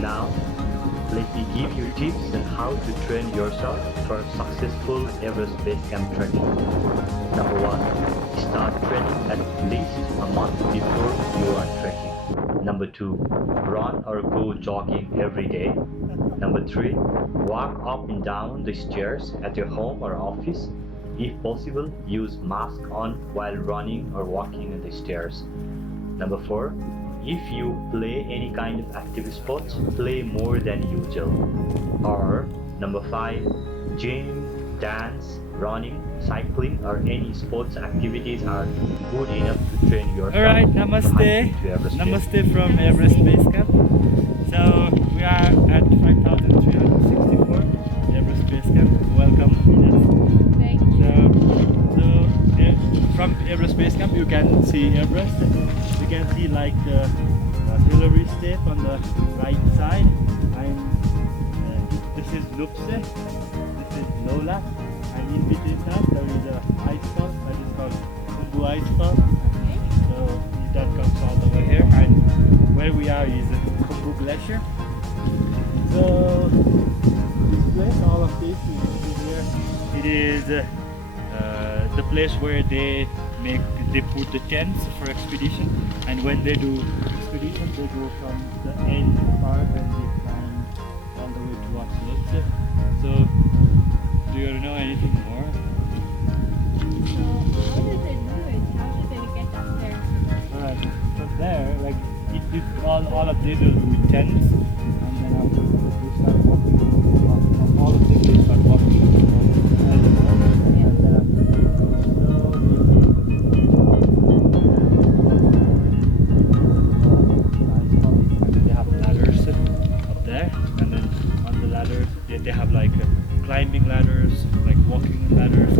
Now, let me give you tips on how to train yourself for successful Everest Base Camp trekking. Number 1. Start training at least a month before you are trekking. Number 2. Run or go jogging every day. Number 3. Walk up and down the stairs at your home or office. If possible, use mask on while running or walking on the stairs. Number 4. If you play any kind of active sports, play more than usual. Or number 5, gym, dance, running, cycling, or any sports activities are good enough to train yourself. Alright, for namaste. hiking to Everest Base. Namaste from Everest Base Camp. So we are at 5,364 Everest Base Camp. Welcome, Ines. Thank you. From Everest Base Camp you can see Everest. You can see like the Hillary State on the right side. And this is Lukla. This is Chola. And in between that there is a ice fall that is called Kumbu Ice Fall. Okay. So that comes all the way here, and where we are is Kumbu Glacier. So this place, all of this you see here, it is the place where they put the tents for expedition, and when they do expedition they go from the end part and they climb all the way towards Lobuche. So do you know anything more? So how did they do it? How did they get up there? Alright, so there, like all of these will be tents, and then after they start walking, all of them they start walking. And then after they go slowly, and they have ladders up there, and then on the ladders they have like climbing ladders, like walking ladders.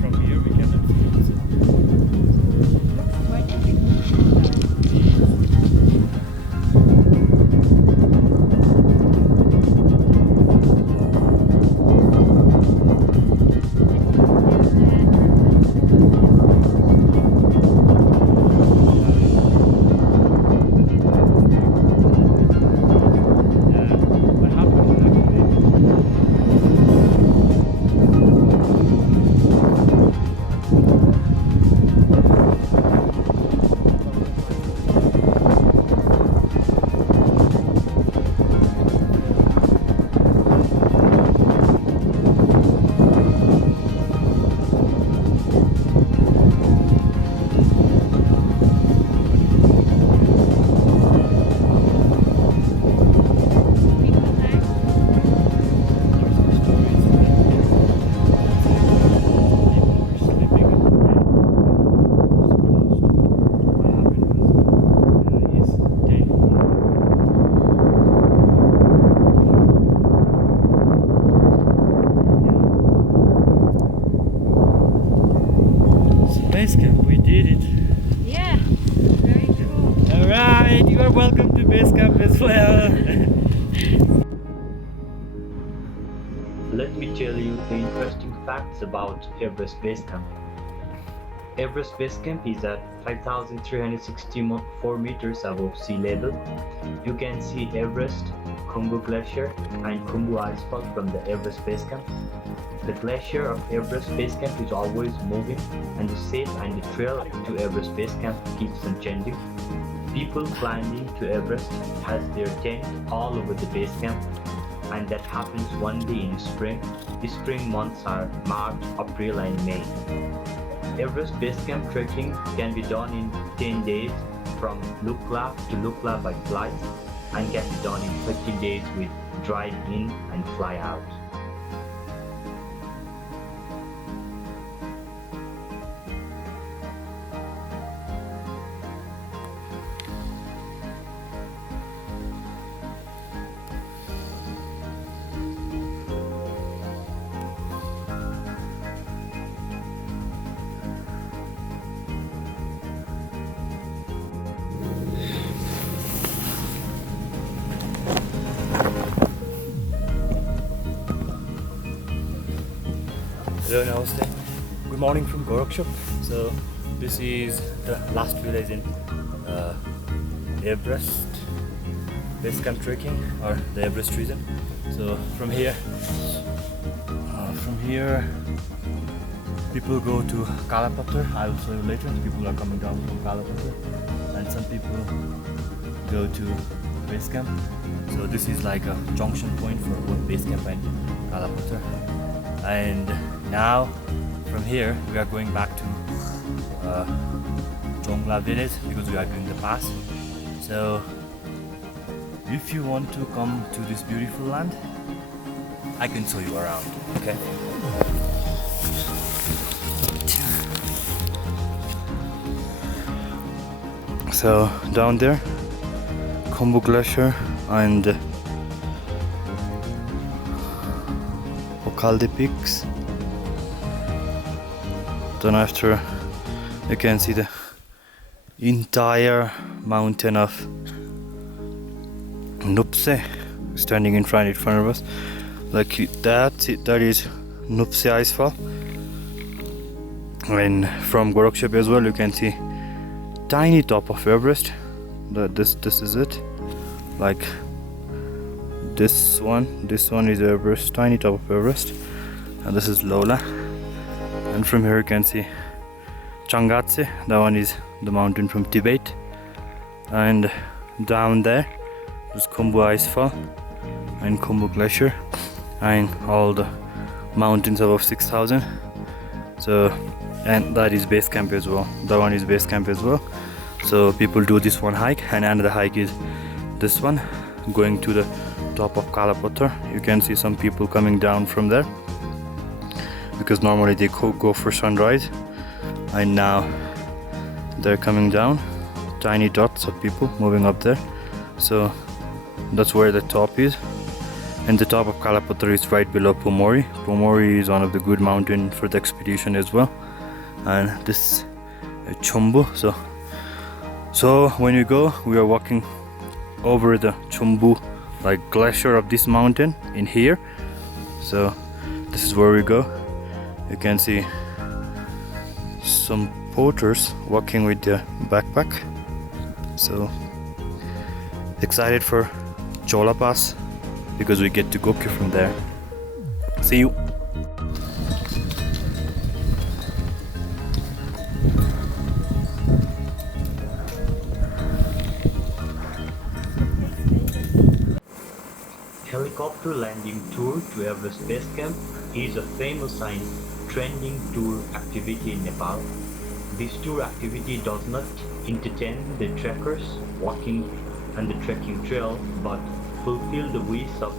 From here we cannot see it. Why did you What happened actually? people there? Base camp, we did it. Yeah. Very cool. Alright, you are welcome to base camp as well. Let me tell you the interesting facts about Everest Base Camp. Everest Base Camp is at 5,364 meters above sea level. You can see Everest, Kumbu Glacier, and Kumbu Icefall from the Everest Base Camp. The glacier of Everest Base Camp is always moving, and the shape and the trail to Everest Base Camp keeps on changing. People climbing to Everest has their tent all over the base camp, and that happens one day in spring. The spring months are March, April, and May. Everest Base Camp trekking can be done in 10 days from Lukla to Lukla by flight, and can be done in 15 days with drive in and fly out. Hello, namaste. Good morning from Gokyo. So this is the last village in Everest base camp trekking, or the Everest region. So from here people go to Kalapatthar. I will show you later. People are coming down from Kalapatthar, and some people go to base camp. So this is like a junction point for both base camp and Kalapatthar. And now from here we are going back to Chola village because we are doing the pass. So if you want to come to this beautiful land, I can show you around. Okay. So down there, Combo Glacier and Okalde Peaks. Then after, you can see the entire mountain of Namche standing in front of us. Like that is Namche icefall. And from Gokyo as well, you can see tiny top of Everest. This is it. Like this one is Everest, tiny top of Everest, and this is Lola. And from here you can see Changatse. That one is the mountain from Tibet. And down there is Khumbu icefall and Khumbu glacier and all the mountains above 6,000. So, and that is base camp as well. That one is base camp as well. So people do this one hike, and another hike is this one, going to the top of Kalapatthar. You can see some people coming down from there because normally they go for sunrise, and now they're coming down. Tiny dots of people moving up there. So that's where the top is. And the top of Kalapatthar is right below Pomori. Pomori is one of the good mountain for the expedition as well. And this Chumbu. So when you go, we are walking over the Chumbu, like glacier of this mountain in here. So this is where we go. You can see some porters walking with their backpack. So excited for Cho La Pass because we get to Gokyo from there. See you. Helicopter landing tour to Everest Base Camp is a famous and trending tour activity in Nepal. This tour activity does not entertain the trekkers walking on the trekking trail, but fulfill the wish of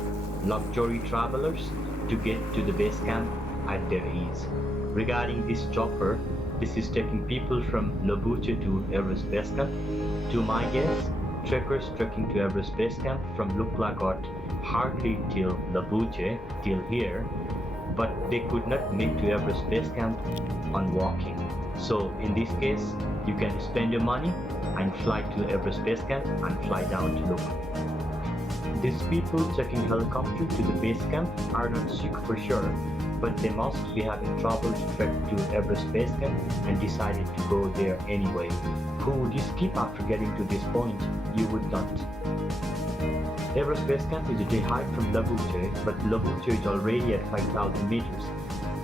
luxury travelers to get to the base camp at their ease. Regarding this chopper, this is taking people from Lobuche to Everest Base Camp. To my guess, trekkers trekking to Everest Base Camp from Lukla got hardly till Lobuche, till here, but they could not make to Everest Base Camp on walking. So in this case, you can spend your money and fly to Everest Base Camp and fly down to Lukla. These people taking helicopter to the base camp are not sick for sure, but they must be having trouble to trek to Everest Base Camp and decided to go there anyway. Who would you skip after getting to this point? You would not. Everest Base Camp is a day hike from Lobuche, but Lobuche is already at 5,000 meters,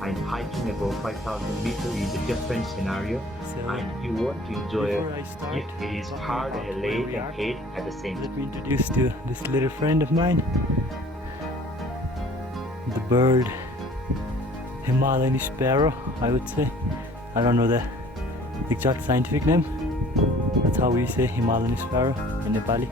and hiking above 5,000 meters is a different scenario, and you want to enjoy it if it is hard and late and hate at the same time. Let me introduce to this little friend of mine, the bird Himalayan sparrow, I would say. I don't know the exact scientific name. That's how we say Himalayan sparrow in Nepali.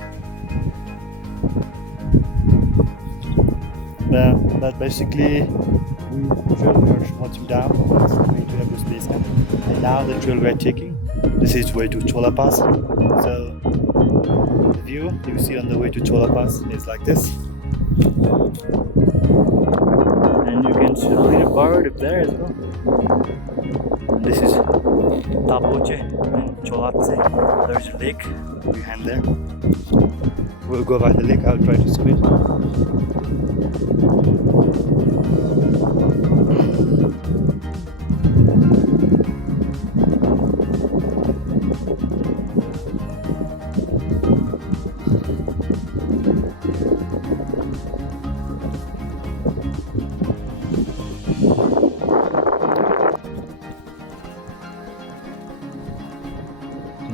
But basically, we are watching down, that's the way to Everest Base Camp. And now the trail we are taking, this is way to Cho La Pass. So the view you see on the way to Cho La Pass is like this. And you can see a little bird up there as well. This is Tengboche and Chola. There's a lake behind there. We'll go by the lake, I'll try to swim.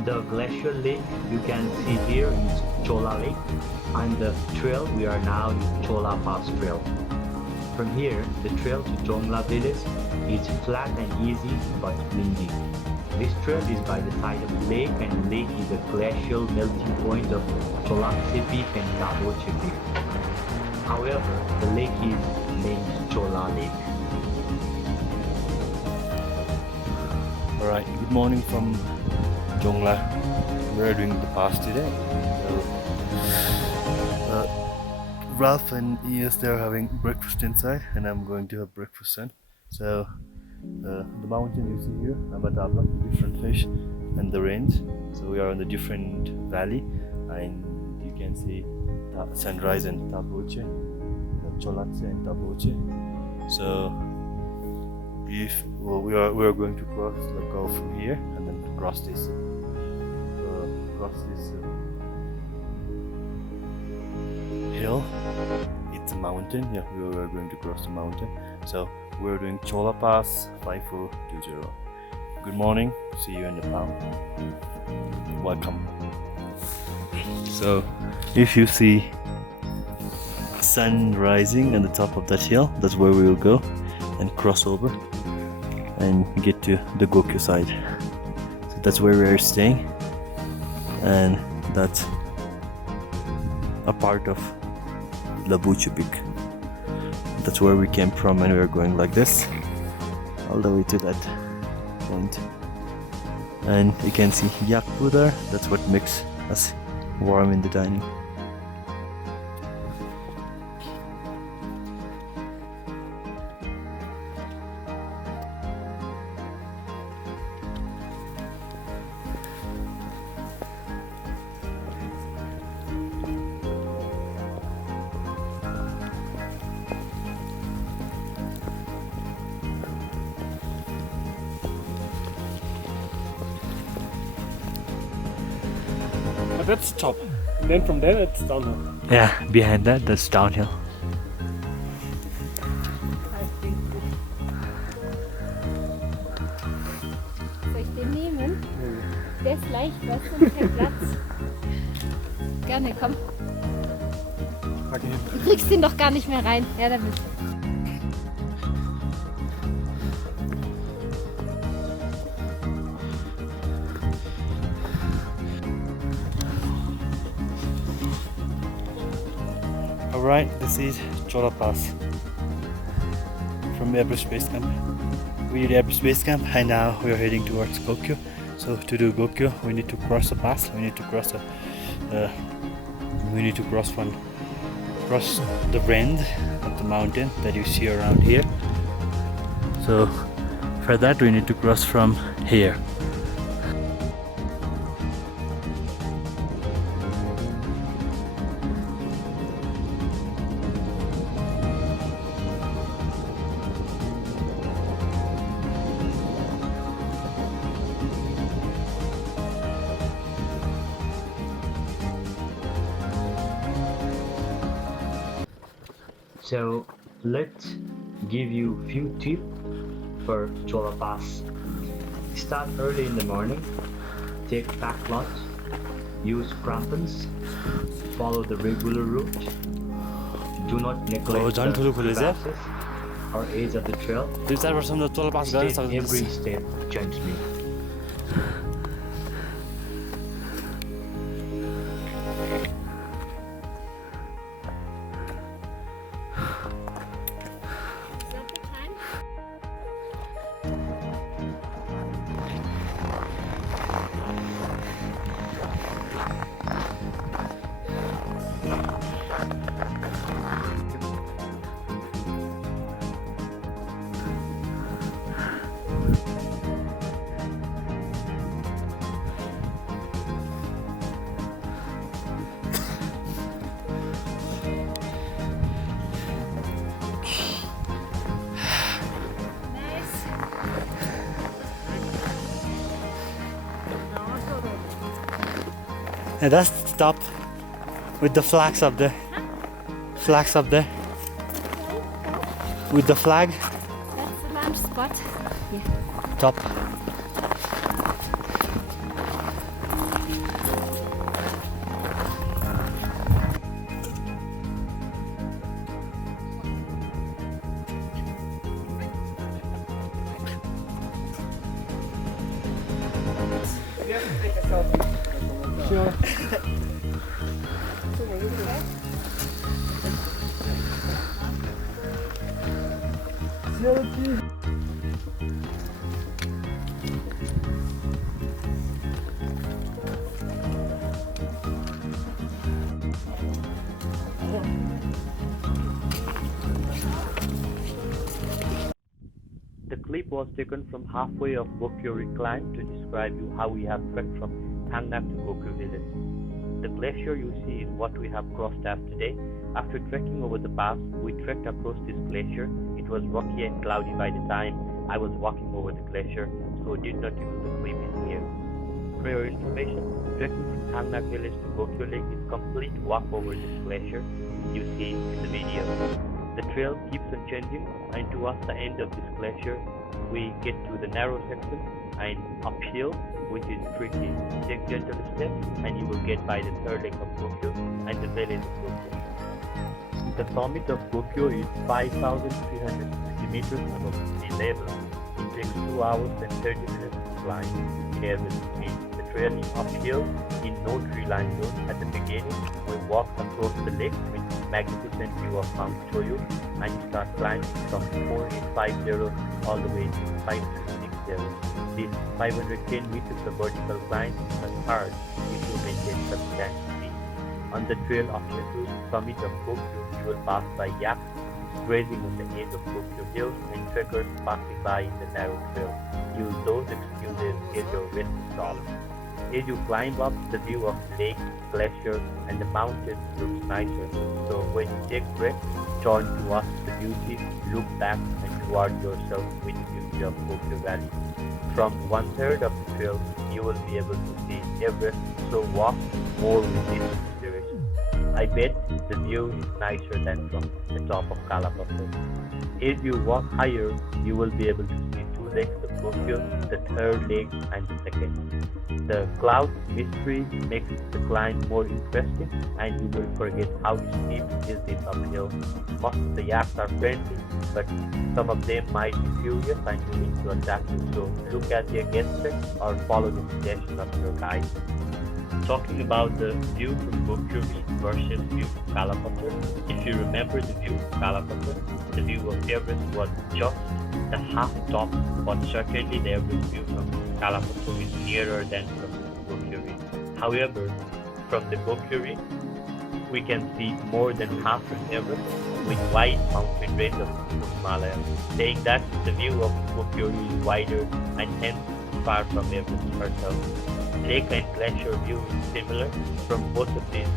The glacial lake you can see here is Chola Lake, and the trail we are now in Cho La Pass trail. From here, the trail to Chola village It's flat and easy but windy. This trail is by the side of the lake, and the lake is a glacial melting point of Chola Peak and Tengboche Peak. However, the lake is named Chola Lake. Alright, good morning from Chola. We're doing the pass today. Ralph and Ines, they're having breakfast inside, and I'm going to have breakfast soon. So the mountain you see here, Amadabla, different fish, and the range. So we are in the different valley, and you can see sunrise and Tengboche, Cholatse and Tengboche. So if we are going to cross, like go from here and then cross this hill. It's a mountain. Yeah, we are going to cross the mountain. So we're doing Cho La Pass 5420. Good morning. See you in the town. Welcome. So if you see sun rising on the top of that hill, that's where we will go and cross over and get to the Gokyo side. So that's where we are staying, and that's a part of Lobuche Peak. That's where we came from, and we are going like this all the way to that point. And you can see yakpu there. That's what makes us warm in the dining. But that's the top. And then from there it's downhill. Yeah, behind that, that's downhill. Soll ich den nehmen? Der ist leicht, weißt du, und kein Platz. Gerne, komm. Okay. Du kriegst den doch gar nicht mehr rein. Ja, damit. Alright, this is Cho La Pass from Everest Base Camp. We did Everest Base Camp, and now we are heading towards Gokyo. So to do Gokyo, we need to cross the pass. We need to cross the rend of the mountain that you see around here. So for that, we need to cross from here. So let's give you a few tips for Cho La Pass. Start early in the morning, take pack lunch, use crampons, follow the regular route, do not neglect the crevasses or edge of the trail, stay every step gently. And that's the stop with the flags up there. Flags up there. With the flag. That's the lunch spot. Yeah. Top. Sure. The clip was taken from halfway of Gokyo climb to describe you how we have trekked from Thangnak to Gokyo village. The glacier you see is what we have crossed as today. After trekking over the pass, we trekked across this glacier. It was rocky and cloudy by the time I was walking over the glacier, so did not use the clip in here. For your information, trekking from Thangnak village to Gokyo lake is complete walk over this glacier you see in the video. The trail keeps on changing, and towards the end of this glacier, we get to the narrow section and uphill, which is tricky. Take gentle steps, and you will get by the third lake of Gokyo and the village of Gokyo. The summit of Gokyo is 5,360 meters above sea level. It takes 2 hours and 30 minutes to climb in Everest speed. The trail is uphill in no tree line zone. At the beginning, we walk across the lake with magnificent view of Mount Choyu and start climbing from 4850 all the way to 5360. This 510 meters of vertical climb is hard if you maintain substantial speed. On the trail after the summit of Gokyo, you will pass by yaks grazing on the edge of Gokyo Hills and trekkers passing by in the narrow trail. Use those excuses as your rest stop. As you climb up, the view of the lake, glacier, and the mountains looks nicer. So when you take breath, turn towards the beauty, look back and toward yourself with the beauty of Gokyo Valley. From 1/3 of the trail, you will be able to see Everest, so walk more with this inspiration. I bet the view is nicer than from the top of Kalapatthar. As you walk higher, you will be able to see 2 lakes of Gokyo, the third lake and the second. The cloud mystery makes the climb more interesting, and you will forget how steep is this uphill. Most of the yaks are friendly, but some of them might be furious and willing to attack you, so look at their gesture or follow the suggestion of your guide. Talking about the view from Gokyo versus view from Kalapatthar, if you remember the view from Kalapatthar, the view of Everest was just the half top, but certainly the Everest view from Kalapatthar is nearer than from Gokyo. However, from the Gokyo we can see more than half of Everest with wide mountain range of Himalaya, saying that the view of Gokyo is wider and hence far from Everest herself. Lake and glacier view is similar from both of these.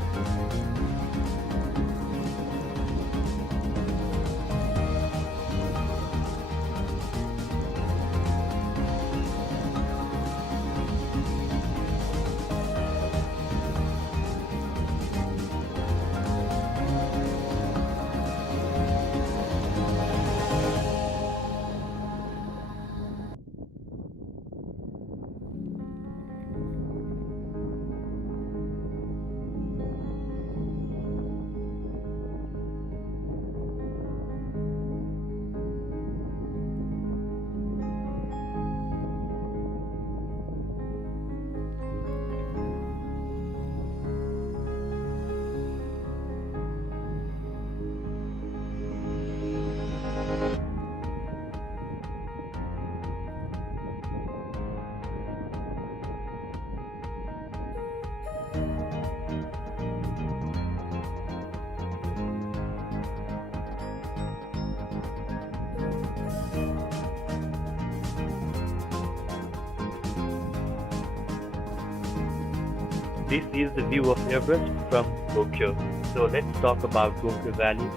This is the view of Everest from Gokyo. So let's talk about Gokyo Valley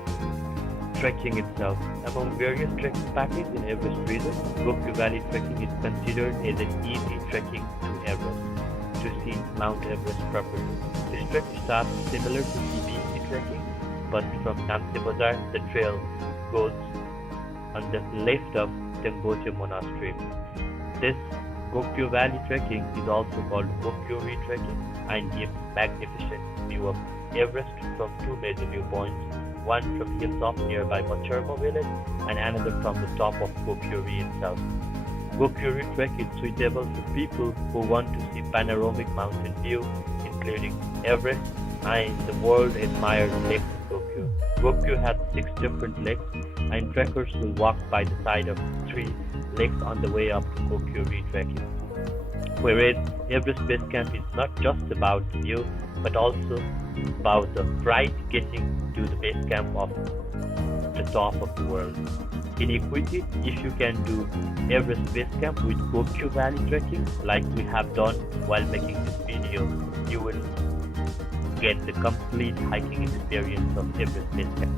trekking itself. Among various trekking packages in Everest region, Gokyo Valley trekking is considered as an easy trekking to Everest, to see Mount Everest properly. This trek starts similar to EBC trekking, but from Namche Bazaar, the trail goes on the left of Tengboche Monastery. This Gokyo Valley trekking is also called Gokyo trekking and gives magnificent view of Everest from 2 major viewpoints, one from hilltop nearby Patthar village and another from the top of Gokyo itself. Gokyo trek is suitable for people who want to see panoramic mountain view, including Everest and the world-admired Lake Gokyo. Gokyo has 6 different lakes, and trekkers will walk by the side of 3 lakes on the way up to Gokyo trekking. Whereas Everest Base Camp is not just about the view, but also about the pride getting to the base camp of the top of the world. In equity, if you can do Everest Base Camp with Gokyo Valley trekking, like we have done while making this video, you will get the complete hiking experience of Everest Base Camp.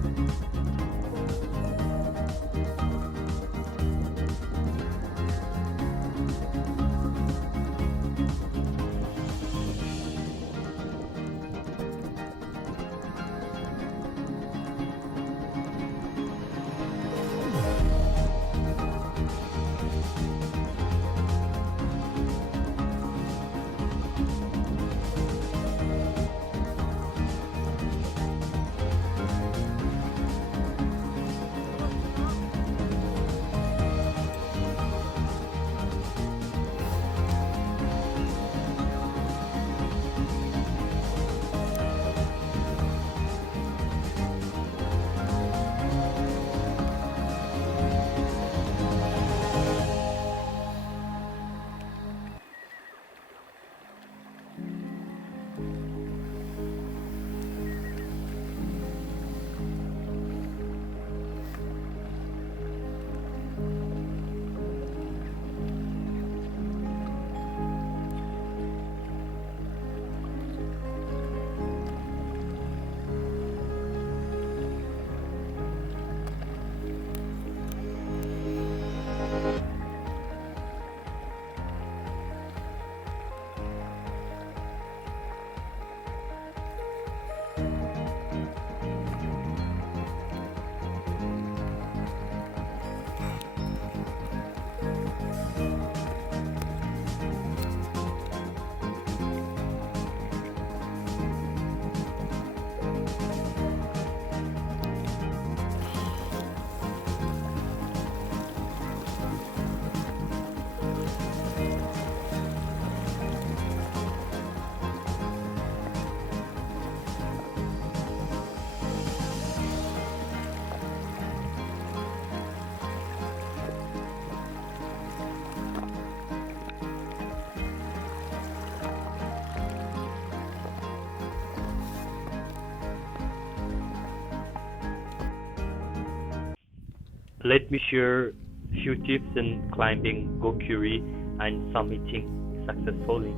Let me share few tips in climbing Gokyo and summiting successfully.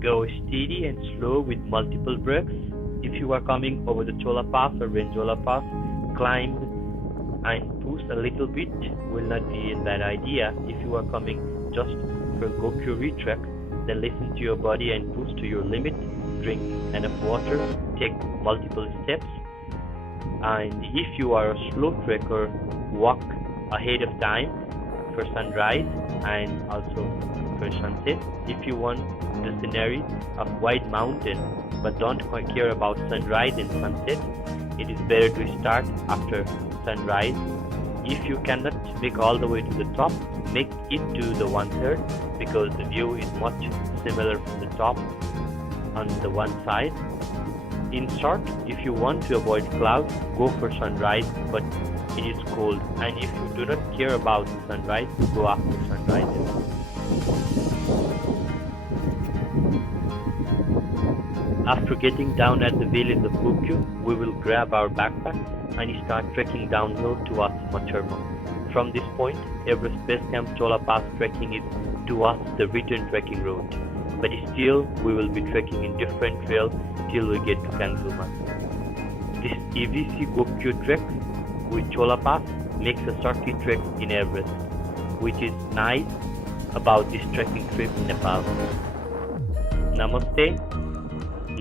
Go steady and slow with multiple breaks. If you are coming over the Cho La Pass or Cho La Pass, climb and push a little bit will not be a bad idea. If you are coming just for Gokyo trek, then listen to your body and push to your limit. Drink enough water, take multiple steps. And if you are a slow trekker, walk ahead of time for sunrise and also for sunset. If you want the scenery of wide mountain but don't quite care about sunrise and sunset, it is better to start after sunrise. If you cannot make all the way to the top, make it to the 1/3 because the view is much similar from the top on the one side. In short, if you want to avoid clouds, go for sunrise, but it is cold. And if you do not care about sunrise, go after sunrise. After getting down at the village of Gokyo, we will grab our backpack and start trekking downhill towards Macherma. From this point, Everest Base Camp Cho La Pass trekking is towards the return trekking route. But still, we will be trekking in different trails till we get to Kanguma. This EVC Gokyo trek with Cho La Pass makes a circuit trek in Everest, which is nice about this trekking trip in Nepal. Namaste.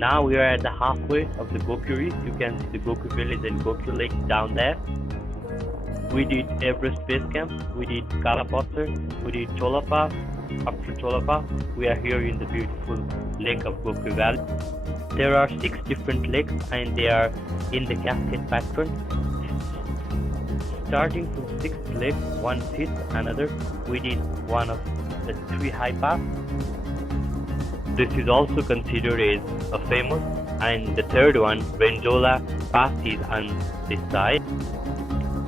Now we are at the halfway of the Gokyo. You can see the Gokyo village and Gokyo lake down there. We did Everest Base Camp, we did kalapatthar, we did Cho La Pass. After Cho La Pass, we are here in the beautiful lake of Gokyo Valley. There are 6 different lakes and they are in the cascade pattern. Starting from 6th leg, one hit another, we did one of the 3 high pass. This is also considered as a famous, and the third one, Cho La Pass, is on this side.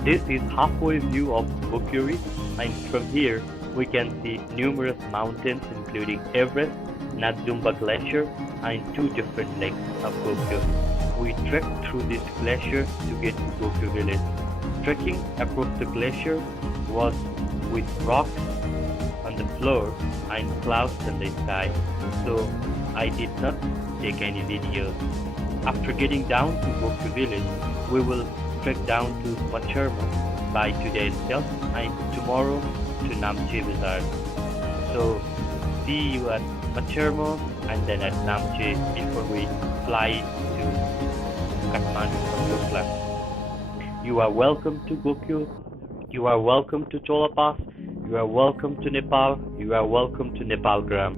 This is halfway view of Gokyo Valley, and from here we can see numerous mountains including Everest, Nadzumba Glacier, and 2 different lakes of Gokyo. We trekked through this glacier to get to Gokyo Village. Trekking across the glacier was with rocks on the floor and clouds in the sky, so I did not take any videos. After getting down to Gokyo Village, we will trek down to Patthar by today itself and tomorrow to Namche Bazaar. So see you at Patthar and then at Namche before we fly to Kathmandu from Lukla. You are welcome to Gokyo. You are welcome to Cho La Pass. You are welcome to Nepal. You are welcome to Nepal Gram.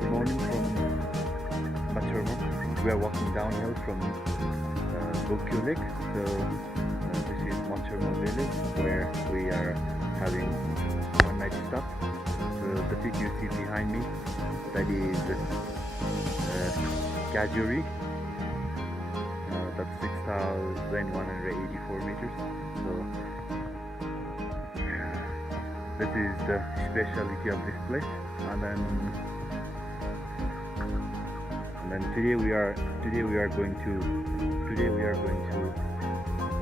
Good morning from Patthar. We are walking downhill from Gokyo Lake. So this is Patthar village where we are having one night stop. So the peak you see behind me, that is Kajuri. That's 6,184 meters. So this is the specialty of this place. And then today we are going to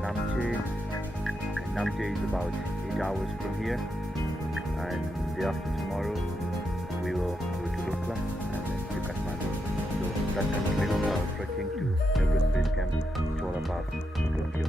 Namche. And Namche is about 8 hours from here, and day after tomorrow we will go to Lukla and then to Kathmandu. So that concludes our trekking to Everest Base Camp, Cho La Pass, Gokyo.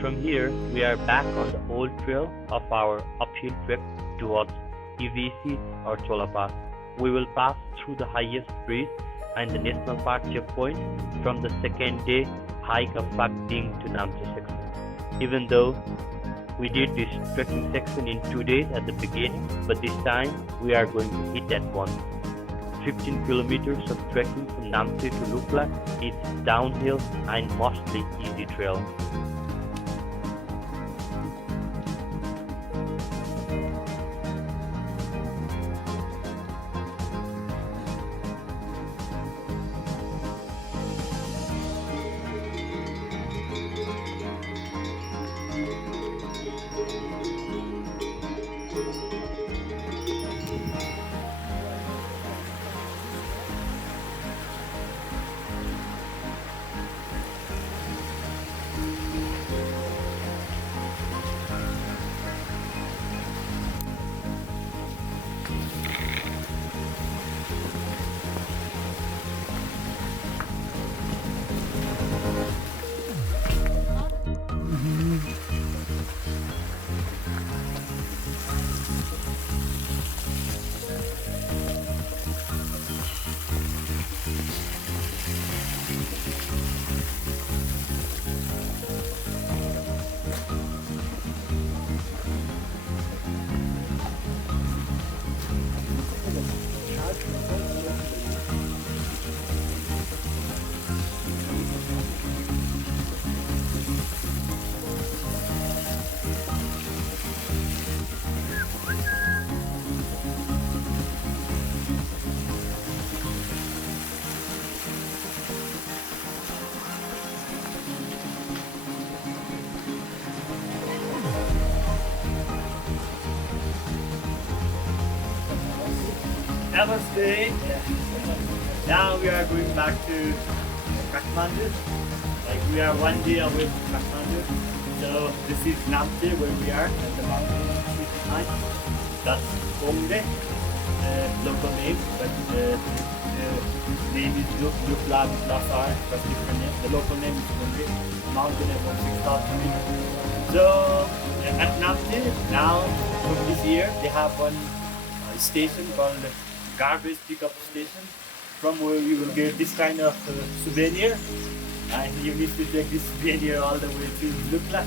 From here, we are back on the old trail of our uphill trek towards EVC or Cho La Pass. We will pass through the highest bridge and the national park checkpoint from the second day hike of Patthar to Namche section. Even though we did this trekking section in 2 days at the beginning, but this time we are going to hit at once. 15 kilometers of trekking from Namche to Lukla is downhill and mostly easy trail. Namaste. Now we are going back to Kathmandu. Like we are 1 day away from Kathmandu. So this is Namche where we are, and the mountain is behind. That's Gongde, local name, but the name is Lukla, Bazaar. That's different name. The local name is Gongde. Mountain is about 6,000 meters. So at Namche now from this year they have one station called garbage pickup station, from where you will get this kind of souvenir, and you need to take this souvenir all the way to Lukla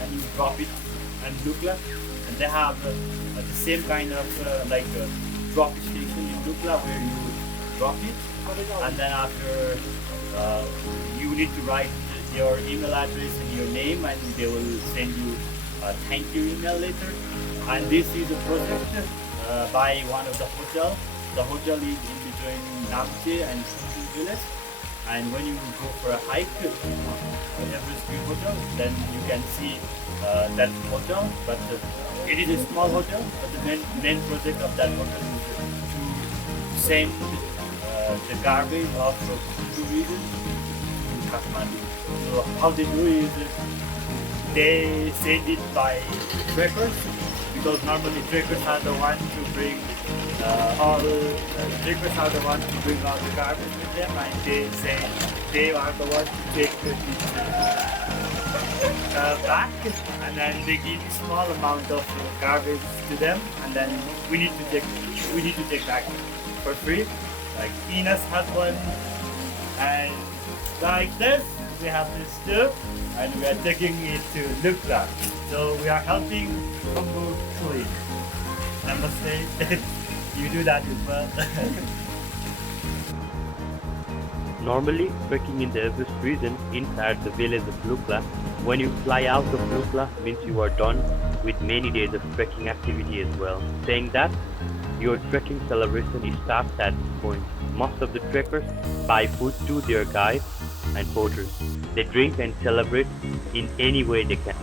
and you drop it at Lukla. And they have the same kind of drop station in Lukla where you drop it, and then after you need to write your email address and your name, and they will send you a thank you email later. And this is a project by one of the hotel. The hotel is in between Namche and Sunju village, and when you go for a hike Everest View Hotel, then you can see that hotel. But it is a small hotel, but the main project of that hotel is to send the garbage of Sunju region to Kathmandu. So how they do is they send it by trekkers, because normally trekkers are the ones to bring trekkers are the ones to bring all the garbage with them, and they say they are the ones to take it back, and then they give a small amount of garbage to them, and then we need to take back for free. Like Ines had one, and like this we have this too, and we are taking it to Lukla. So we are helping Congo clean. Namaste. You do that as well. Normally, trekking in the Everest region inside the village of Lukla, when you fly out of Lukla means you are done with many days of trekking activity as well. Saying that, your trekking celebration starts at this point. Most of the trekkers buy food to their guides and porters. They drink and celebrate in any way they can.